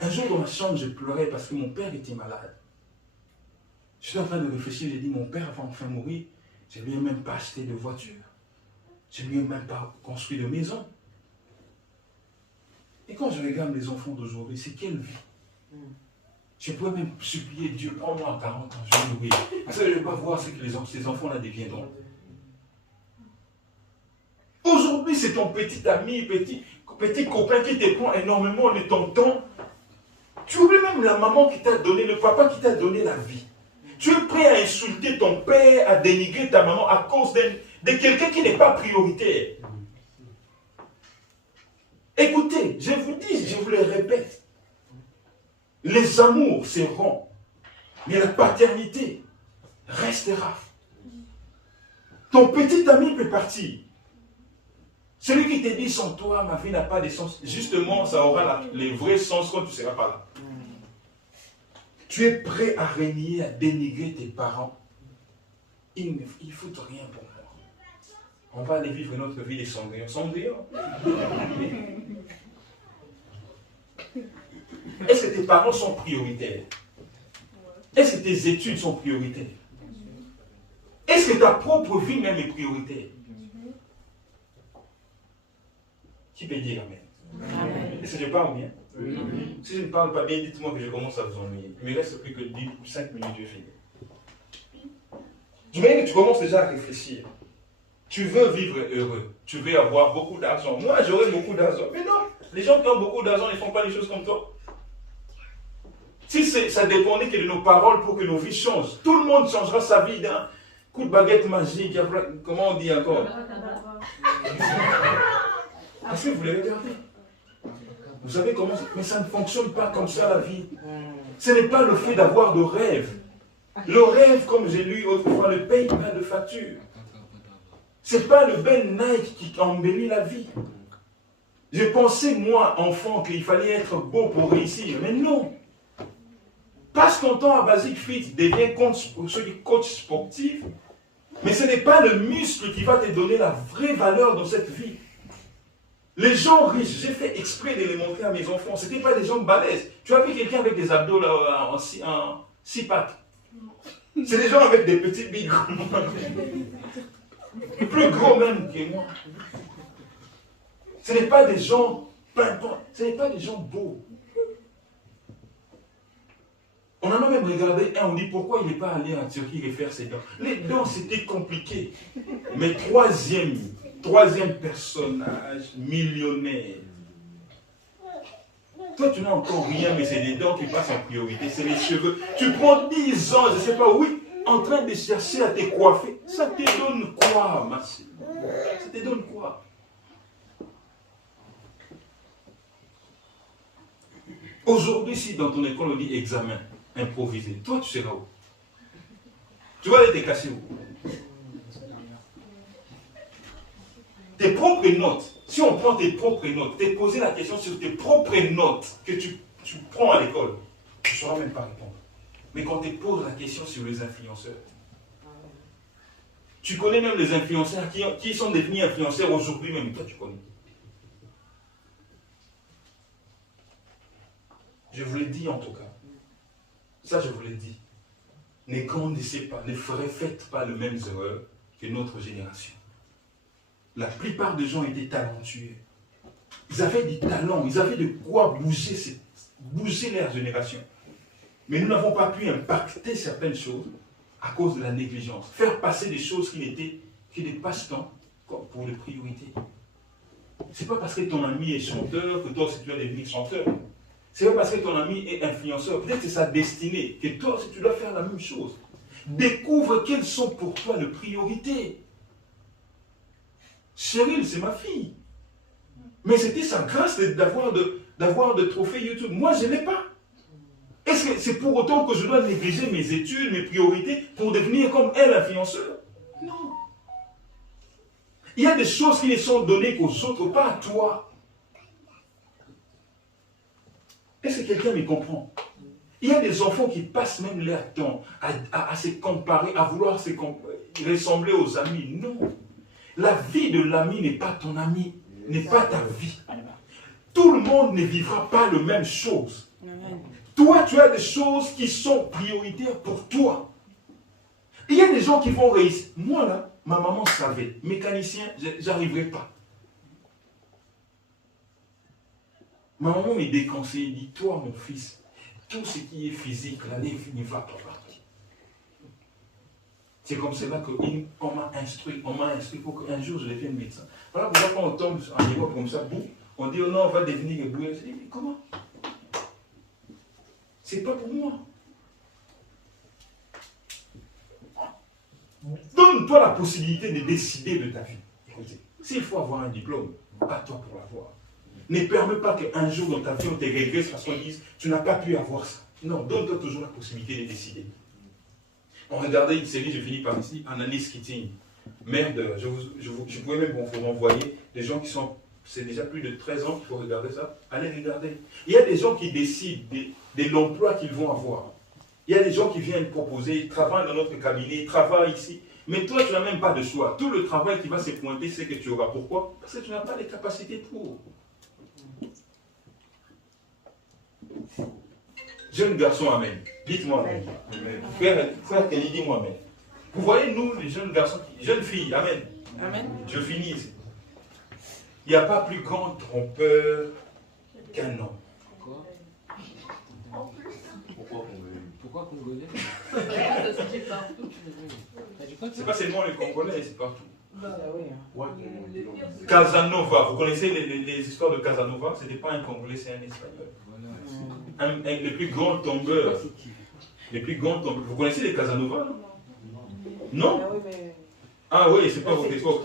Un jour dans ma chambre, je pleurais parce que mon père était malade. Je suis en train de réfléchir, j'ai dit, mon père va enfin mourir. Je ne lui ai même pas acheté de voiture. Je ne lui ai même pas construit de maison. Et quand je regarde les enfants d'aujourd'hui, c'est quelle vie? Je pourrais même supplier Dieu, prends-moi à 40 ans, je vais mourir. Parce que je ne vais pas voir ce que ces enfants-là deviendront. Aujourd'hui, c'est ton petit ami, petit copain qui te prend énormément de ton temps. Tu oublies même la maman qui t'a donné, le papa qui t'a donné la vie. Tu es prêt à insulter ton père, à dénigrer ta maman à cause de quelqu'un qui n'est pas prioritaire. Écoutez, je vous dis, je vous le répète. Les amours seront, mais la paternité restera. Ton petit ami peut partir. Celui qui te dit sans toi, ma vie n'a pas de sens. Justement, ça aura les vrais sens quand tu ne seras pas là. Tu es prêt à régner, à dénigrer tes parents. Ils ne foutent rien pour moi. On va aller vivre notre vie des cendrillons. Cendrillons. Est-ce que tes parents sont prioritaires? Est-ce que tes études sont prioritaires? Est-ce que ta propre vie même est prioritaire? Qui peut dire Amen? Amen. Est-ce que je parle bien? Oui. Si je ne parle pas bien, dites-moi que je commence à vous ennuyer. Il ne me reste plus que 5 minutes, je finis. Du moment que tu commences déjà à réfléchir, tu veux vivre heureux, tu veux avoir beaucoup d'argent. Moi, j'aurai beaucoup d'argent. Mais non, les gens qui ont beaucoup d'argent ne font pas les choses comme toi. Si ça dépendait que de nos paroles pour que nos vies changent, tout le monde changera sa vie d'un coup de baguette magique. Comment on dit encore? Est-ce que vous l'avez regardé? Vous savez comment? Mais ça ne fonctionne pas comme ça la vie. Ce n'est pas le fait d'avoir de rêve. Le rêve, comme j'ai lu autrefois, ne paye pas de facture. Ce n'est pas le bel Nike qui embellit la vie. Je pensais, moi, enfant, qu'il fallait être beau pour réussir. Mais non. Passe ton temps à Basic Fit, deviens coach sportif. Mais ce n'est pas le muscle qui va te donner la vraie valeur dans cette vie. Les gens riches, j'ai fait exprès de les montrer à mes enfants. Ce n'étaient pas des gens balèzes. Tu as vu quelqu'un avec des abdos là, en 6 pattes. C'est des gens avec des petits billes. Plus gros même que moi. Ce n'est pas des gens pimpants. Ce n'est pas des gens beaux. On en a même regardé un, on dit pourquoi il n'est pas allé en Turquie refaire ses dents. Les dents, c'était compliqué. Mais troisième personnage, millionnaire. Toi, tu n'as encore rien, mais c'est les dents qui passent en priorité, c'est les cheveux. Tu prends 10 ans, je ne sais pas, oui, en train de chercher à te coiffer. Ça te donne quoi, ma chérie? Ça te donne quoi? Aujourd'hui, si dans ton école on dit examen, improvisé, toi tu seras où? Tu vas aller te cacher où? Tes propres notes, si on prend tes propres notes, t'es posé la question sur tes propres notes que tu prends à l'école, tu ne sauras même pas répondre. Mais quand tu te poses la question sur les influenceurs, tu connais même les influenceurs qui sont devenus influenceurs aujourd'hui même, toi tu connais. Je vous l'ai dit en tout cas. Ça, je vous l'ai dit. Ne grandissez pas, ne faites pas les mêmes erreurs que notre génération. La plupart des gens étaient talentueux. Ils avaient des talents, ils avaient de quoi bouger leur génération. Mais nous n'avons pas pu impacter certaines choses à cause de la négligence. Faire passer des choses qui n'étaient que des passe-temps pour les priorités. Ce n'est pas parce que ton ami est chanteur que toi aussi tu dois devenir chanteur. C'est pas parce que ton ami est influenceur, peut-être que c'est sa destinée, que toi aussi tu dois faire la même chose. Découvre quelles sont pour toi les priorités. Cheryl, c'est ma fille. Mais c'était sa grâce d'avoir de trophées YouTube. Moi, je ne l'ai pas. Est-ce que c'est pour autant que je dois négliger mes études, mes priorités, pour devenir comme elle, influenceur? Non. Il y a des choses qui ne sont données qu'aux autres, pas à toi. Est-ce que quelqu'un me comprend? Il y a des enfants qui passent même leur temps à se comparer, à vouloir ressembler aux amis. Non. La vie de l'ami n'est pas ton ami, n'est pas ta vie. Tout le monde ne vivra pas la même chose. Toi, tu as des choses qui sont prioritaires pour toi. Il y a des gens qui vont réussir. Moi, là, ma maman savait. Mécanicien, je n'arriverai pas. Ma maman me déconseille, dit, toi, mon fils, tout ce qui est physique, là, ne va pas partir. C'est comme cela qu'on m'a instruit. On m'a instruit pour qu'un jour je devienne médecin. Voilà pourquoi quand on tombe en Europe comme ça, on dit, oh non, on va devenir éboueur. Je dis, mais comment? C'est pas pour moi. Donne-toi la possibilité de décider de ta vie. Écoutez, s'il faut avoir un diplôme, pas toi pour l'avoir. Ne permets pas qu'un jour dans ta vie, on te régresse parce qu'on dise, tu n'as pas pu avoir ça. Non, donne-toi toujours la possibilité de décider. On regardait une série, je finis par ici, Annalise Keating. Merde, je pourrais même vous renvoyer des gens qui sont, c'est déjà plus de 13 ans qu'il faut regarder ça. Allez regarder. Il y a des gens qui décident de l'emploi qu'ils vont avoir. Il y a des gens qui viennent proposer, ils travaillent dans notre cabinet, ils travaillent ici. Mais toi, tu n'as même pas de choix. Tout le travail qui va se pointer, c'est que tu auras. Pourquoi? Parce que tu n'as pas les capacités pour. Jeune garçon, amen. Dites-moi amen. Frère Kelly, dis-moi amen. Vous voyez, nous, les jeunes garçons, jeunes filles, amen. Amen. Je finis ici. Il n'y a pas plus grand trompeur qu'un homme. Pourquoi congolais? C'est pas seulement les Congolais, c'est partout. Ah Casanova, vous connaissez les histoires de Casanova? Ce n'était pas un Congolais, c'est un Espagnol. Les plus grands tombeurs. Les plus grands tombeurs. Vous connaissez les Casanova, non? Non? Ah oui, c'est pas votre époque.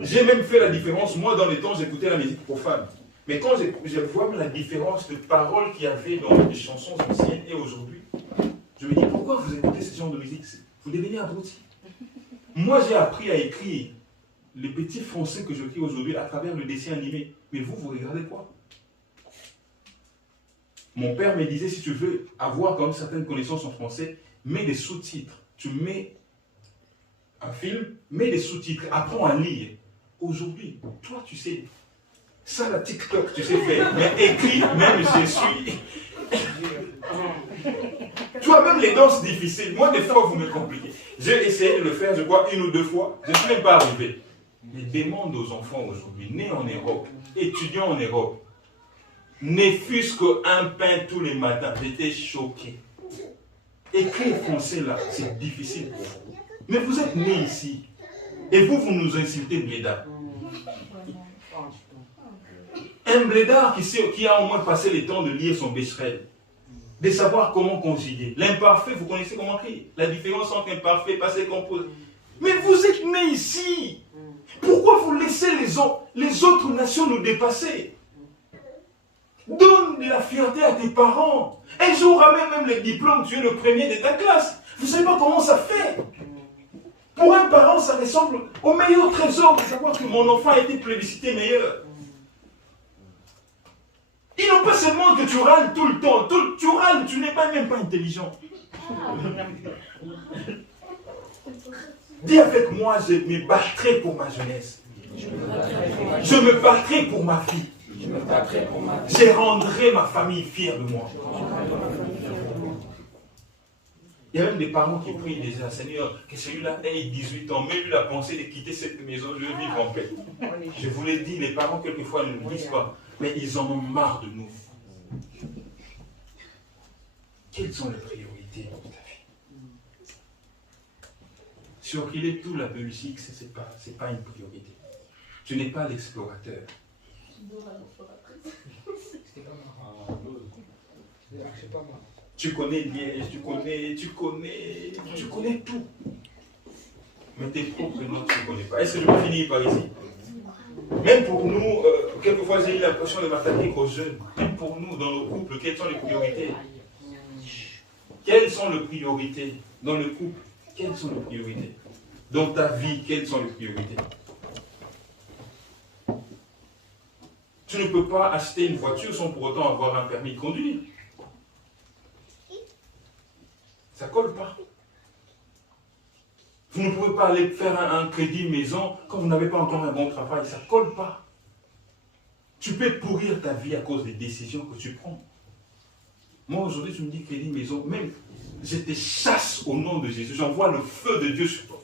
J'ai même fait la différence. Moi, dans les temps, j'écoutais la musique profane. Mais quand je vois la différence de paroles qu'il y avait dans les chansons anciennes et aujourd'hui, je me dis, pourquoi vous écoutez ce genre de musique? Vous devenez abruti. Moi, j'ai appris à écrire les petits français que j'écris aujourd'hui à travers le dessin animé. Mais vous regardez quoi? Mon père me disait, si tu veux avoir quand même certaines connaissances en français, mets des sous-titres. Tu mets un film, mets des sous-titres, apprends à lire. Aujourd'hui, toi, tu sais, ça, la TikTok, tu sais faire, mais écrit, même je suis. Tu vois, même les danses difficiles, moi, des fois, vous me compliquez. J'ai essayé de le faire, je crois, 1 ou 2 fois, je ne suis même pas arrivé. Mais demande aux enfants aujourd'hui, nés en Europe, étudiants en Europe, ne fût-ce qu'un pain tous les matins, j'étais choqué. Écrire français là, c'est difficile pour vous. Mais vous êtes nés ici. Et vous nous insultez blédard. Un blédard qui a au moins passé le temps de lire son Becherel, de savoir comment conjuguer. L'imparfait, vous connaissez comment écrire? La différence entre imparfait, passé, composé. Mais vous êtes nés ici. Pourquoi vous laissez les autres nations nous dépasser? Donne de la fierté à tes parents. Un jour, ramène même les diplômes, tu es le premier de ta classe. Vous ne savez pas comment ça fait. Pour un parent, ça ressemble au meilleur trésor de savoir que mon enfant a été plébiscité meilleur. Ils n'ont pas seulement que tu râles tout le temps. Tu râles, tu n'es même pas intelligent. Dis avec moi, je me battrai pour ma jeunesse. Je me battrai pour ma fille. Je rendrai ma famille fière de moi. Il y a même des parents qui prient déjà, Seigneur, que celui-là ait 18 ans, mais lui la pensée de quitter cette maison, je veux vivre en paix. Je vous l'ai dit, les parents quelquefois ne le disent pas, mais ils en ont marre de nous. Quelles sont les priorités dans ta vie? Sur qu'il est tout la musique, ce n'est pas une priorité. Tu n'es pas l'explorateur. Tu connais Liège, tu connais tout. Mais tes propres noms, tu ne connais pas. Est-ce que je peux finir par ici? Même pour nous, quelquefois j'ai eu l'impression de m'attaquer aux jeunes. Même pour nous, dans nos couples, quelles sont les priorités? Quelles sont les priorités dans le couple? Quelles sont les priorités? Dans ta vie, quelles sont les priorités? Tu ne peux pas acheter une voiture sans pour autant avoir un permis de conduire. Ça ne colle pas. Vous ne pouvez pas aller faire un crédit maison quand vous n'avez pas encore un bon travail. Ça ne colle pas. Tu peux pourrir ta vie à cause des décisions que tu prends. Moi, aujourd'hui, tu me dis crédit maison, même je te chasse au nom de Jésus. J'envoie le feu de Dieu sur toi.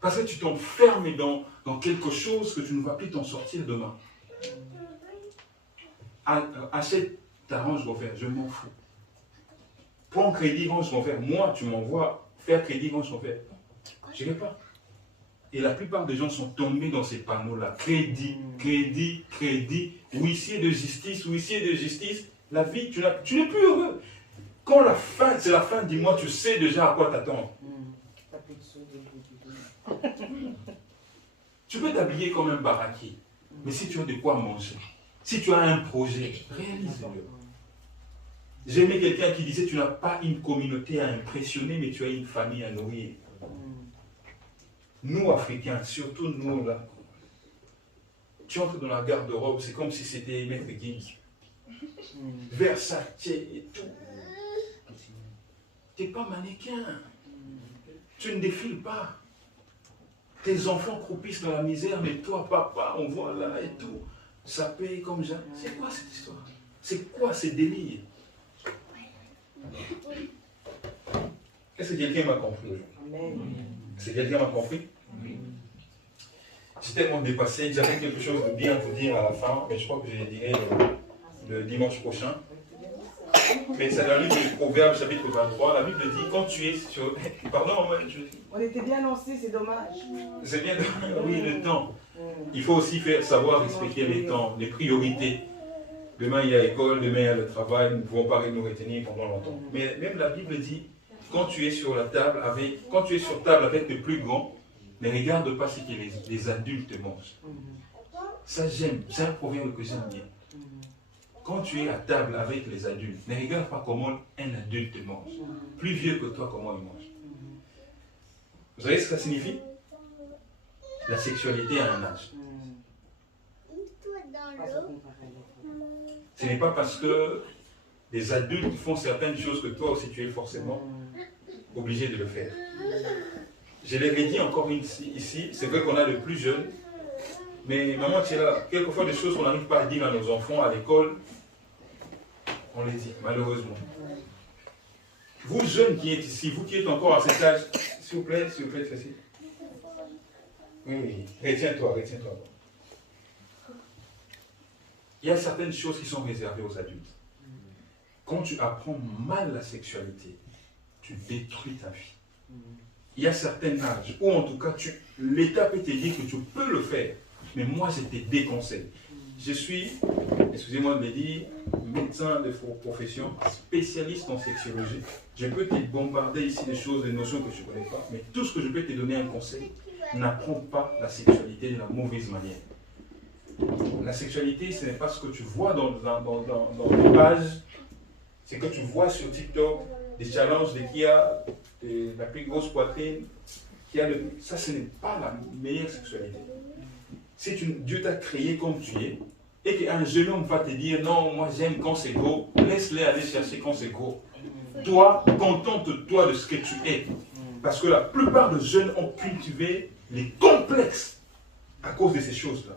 Parce que tu t'enfermes dans quelque chose que tu ne vas plus t'en sortir demain. Achète ta range d'affaires, je m'en fous. Prends crédit, range d'affaires. Moi, tu m'envoies faire crédit, range d'affaires. Je ne vais pas. Et la plupart des gens sont tombés dans ces panneaux-là. Crédit, crédit, crédit, huissier de justice. La vie, tu n'es plus heureux. Quand c'est la fin du mois, tu sais déjà à quoi t'attendre. Tu peux t'habiller comme un baraquet, mais si tu as de quoi manger, si tu as un projet, réalise-le. J'ai aimé quelqu'un qui disait, tu n'as pas une communauté à impressionner, mais tu as une famille à nourrir. Nous, Africains, surtout nous, là, tu entres dans la garde-robe, c'est comme si c'était Maître Gims. Versace et tout. Tu n'es pas mannequin. Tu ne défiles pas. Tes enfants croupissent dans la misère, mais toi, papa, on voit là et tout. Ça paye comme ça. C'est quoi cette histoire? C'est quoi ces délires? Est-ce que quelqu'un m'a compris aujourd'hui? Est-ce que quelqu'un m'a compris? J'ai tellement dépassé, j'avais quelque chose de bien à vous dire à la fin, mais je crois que je le dirai le dimanche prochain. Mais c'est dans le livre de Proverbes, chapitre 23, la Bible dit, quand tu es sur... Pardon, on était bien lancés, c'est dommage. C'est bien, oui, le temps. Il faut aussi savoir respecter les temps, les priorités. Demain, il y a l'école, demain, il y a le travail, nous ne pouvons pas nous retenir pendant longtemps. Mais même la Bible dit, quand tu es sur table avec les plus grands, ne regarde pas ce que les adultes mangent. Ça, j'aime. C'est un proverbe que j'aime bien. Quand tu es à table avec les adultes, ne regarde pas comment un adulte mange. Plus vieux que toi, comment il mange. Vous savez ce que ça signifie? La sexualité à un âge. Ce n'est pas parce que les adultes font certaines choses que toi aussi tu es forcément obligé de le faire. Je l'ai dit encore ici, c'est vrai qu'on a le plus jeune, mais maman, tu es là, quelquefois des choses qu'on n'arrive pas à dire à nos enfants à l'école, on les dit, malheureusement. Vous jeunes qui êtes ici, vous qui êtes encore à cet âge, s'il vous plaît, facile. Oui, retiens-toi. Il y a certaines choses qui sont réservées aux adultes. Quand tu apprends mal la sexualité, tu détruis ta vie. Il y a certains âges où en tout cas, l'État peut te dire que tu peux le faire, mais moi je te déconseille. Je suis, excusez-moi de le dire, médecin de profession, spécialiste en sexologie. Je peux te bombarder ici des choses, des notions que je ne connais pas, mais tout ce que je peux te donner un conseil, n'apprends pas la sexualité de la mauvaise manière. La sexualité, ce n'est pas ce que tu vois dans les pages, c'est que tu vois sur TikTok des challenges de qui a la plus grosse poitrine, ça ce n'est pas la meilleure sexualité. Si Dieu t'a créé comme tu es, et qu'un jeune homme va te dire non, moi j'aime quand c'est gros, laisse-les aller chercher quand c'est gros. Toi, contente-toi de ce que tu es. Parce que la plupart des jeunes ont cultivé les complexes à cause de ces choses-là.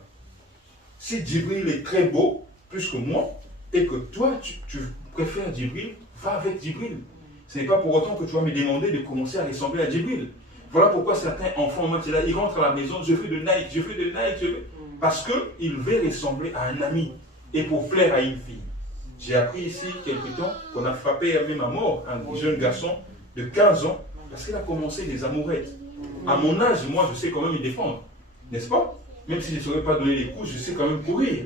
Si Djibril est très beau, plus que moi, et que toi, tu préfères Djibril, va avec Djibril. Ce n'est pas pour autant que tu vas me demander de commencer à ressembler à Djibril. Voilà pourquoi certains enfants, ils rentrent à la maison, je veux de Nike, parce qu'ils veulent ressembler à un ami, et pour plaire à une fille. J'ai appris ici, quelque temps, qu'on a frappé même à mort un jeune garçon de 15 ans, parce qu'il a commencé des amourettes. À mon âge, moi, je sais quand même me défendre, n'est-ce pas? Même si je ne saurais pas donner les coups, je sais quand même courir.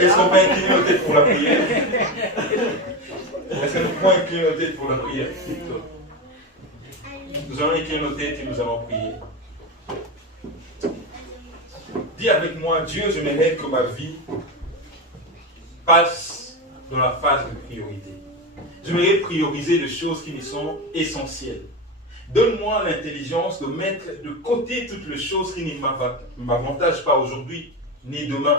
Est-ce qu'on peut incliner nos têtes pour la prière? Est-ce que nous pouvons incliner nos têtes pour la prière? Nous allons incliner nos têtes et nous allons prier. Dis avec moi, Dieu, je m'aimerais que ma vie passe dans la phase de priorité. Je m'aimerais prioriser les choses qui me sont essentielles. Donne-moi l'intelligence de mettre de côté toutes les choses qui ne m'avantagent pas aujourd'hui ni demain.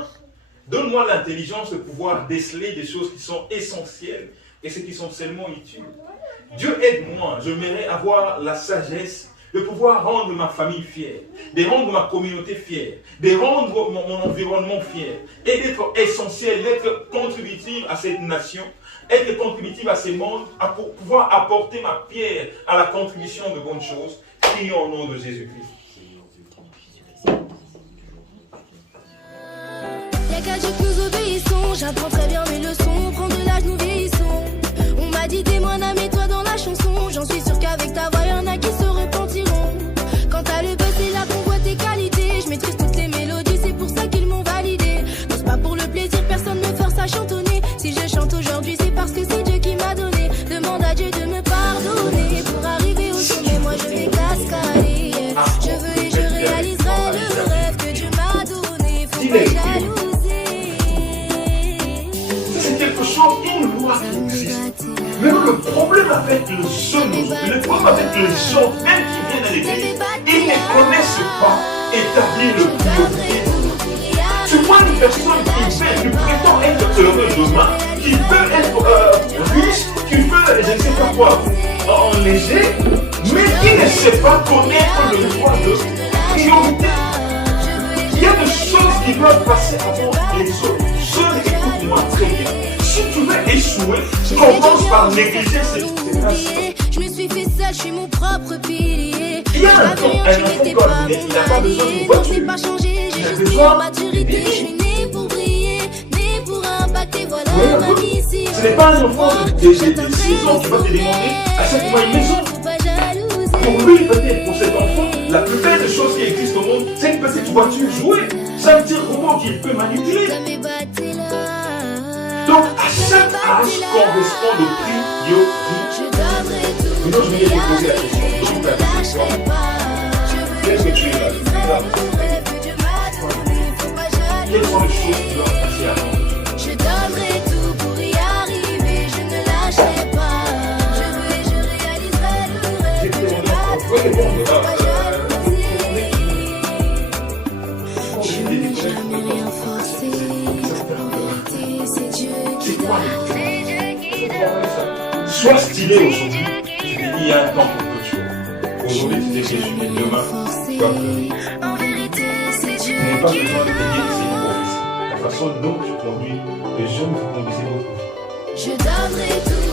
Donne-moi l'intelligence de pouvoir déceler des choses qui sont essentielles et ce qui sont seulement utiles. Dieu aide-moi, je m'aimerais avoir la sagesse de pouvoir rendre ma famille fière, de rendre ma communauté fière, de rendre mon environnement fier et d'être essentiel, d'être contributif à cette nation, être contributif à ce monde, pour pouvoir apporter ma pierre à la contribution de bonnes choses. Prions au nom de Jésus-Christ. Y'a qu'à Dieu que nous obéissons, j'apprends très bien mes leçons, prends de l'âge nous vieillissons. On m'a dit t'es mon âme et toi dans la chanson, j'en suis sûr qu'avec ta voix y'en a qui se repentiront. Quand t'as le buzz c'est là qu'on voit tes qualités, je maîtrise toutes les mélodies, c'est pour ça qu'ils m'ont validé. Non c'est pas pour le plaisir, personne me force à chantonner. Si je chante aujourd'hui c'est parce que c'est Dieu qui m'a donné. Demande à Dieu de me pardonner pour arriver au sommet, moi je vais qu'il est priorité. Ça, c'est quelque chose, une loi qui existe. Mais le problème avec le jeune, le problème avec les gens, même qui viennent à l'église, ils ne connaissent pas établir le priorité. Tu vois une personne qui prétend être heureux demain, qui peut être riche, qui peut, je ne sais pas quoi, en léger, mais qui ne sait pas connaître le droit de priorité. Il y a des choses qui doivent passer avant les autres. Jeune, écoute-moi très bien. Si tu veux échouer, commence par négliger ces tâches. Je me suis fait seule, je suis mon propre pilier. Il y a un enfant comme il n'a pas besoin d'une voiture. Je n'ai pas changé, j'ai juste besoin une maturité. Je suis née pour briller, née pour impacter, voilà ma mission. Ce n'est pas un enfant de 6 ans qui va te demander achète-moi une maison. Pour lui, peut-être, pour cet enfant, la plus belle chose qui existe au monde, c'est une petite voiture jouée. C'est un petit robot qu'il peut manipuler. Donc, à chaque âge correspond le priorité. Maintenant, je vais te poser la question. Qu'est-ce que tu es là? Quelles sont les choses qui doivent passer avant? Je donnerai tout pour y arriver, je ne lâcherai pas. Je veux et je réaliserai le rêve. Je n'ai jamais rien forcé. C'est Dieu qui donne. Sois stylé aujourd'hui. Il y a un temps pour toute chose. Aujourd'hui, tu t'es Jésus, mais demain, tu vas pleurer. En vérité, c'est Dieu Tu n'as pas qui besoin de donne. payer ses professions. La façon dont tu conduis, les jeunes vous conduisez beaucoup. Je donnerai tout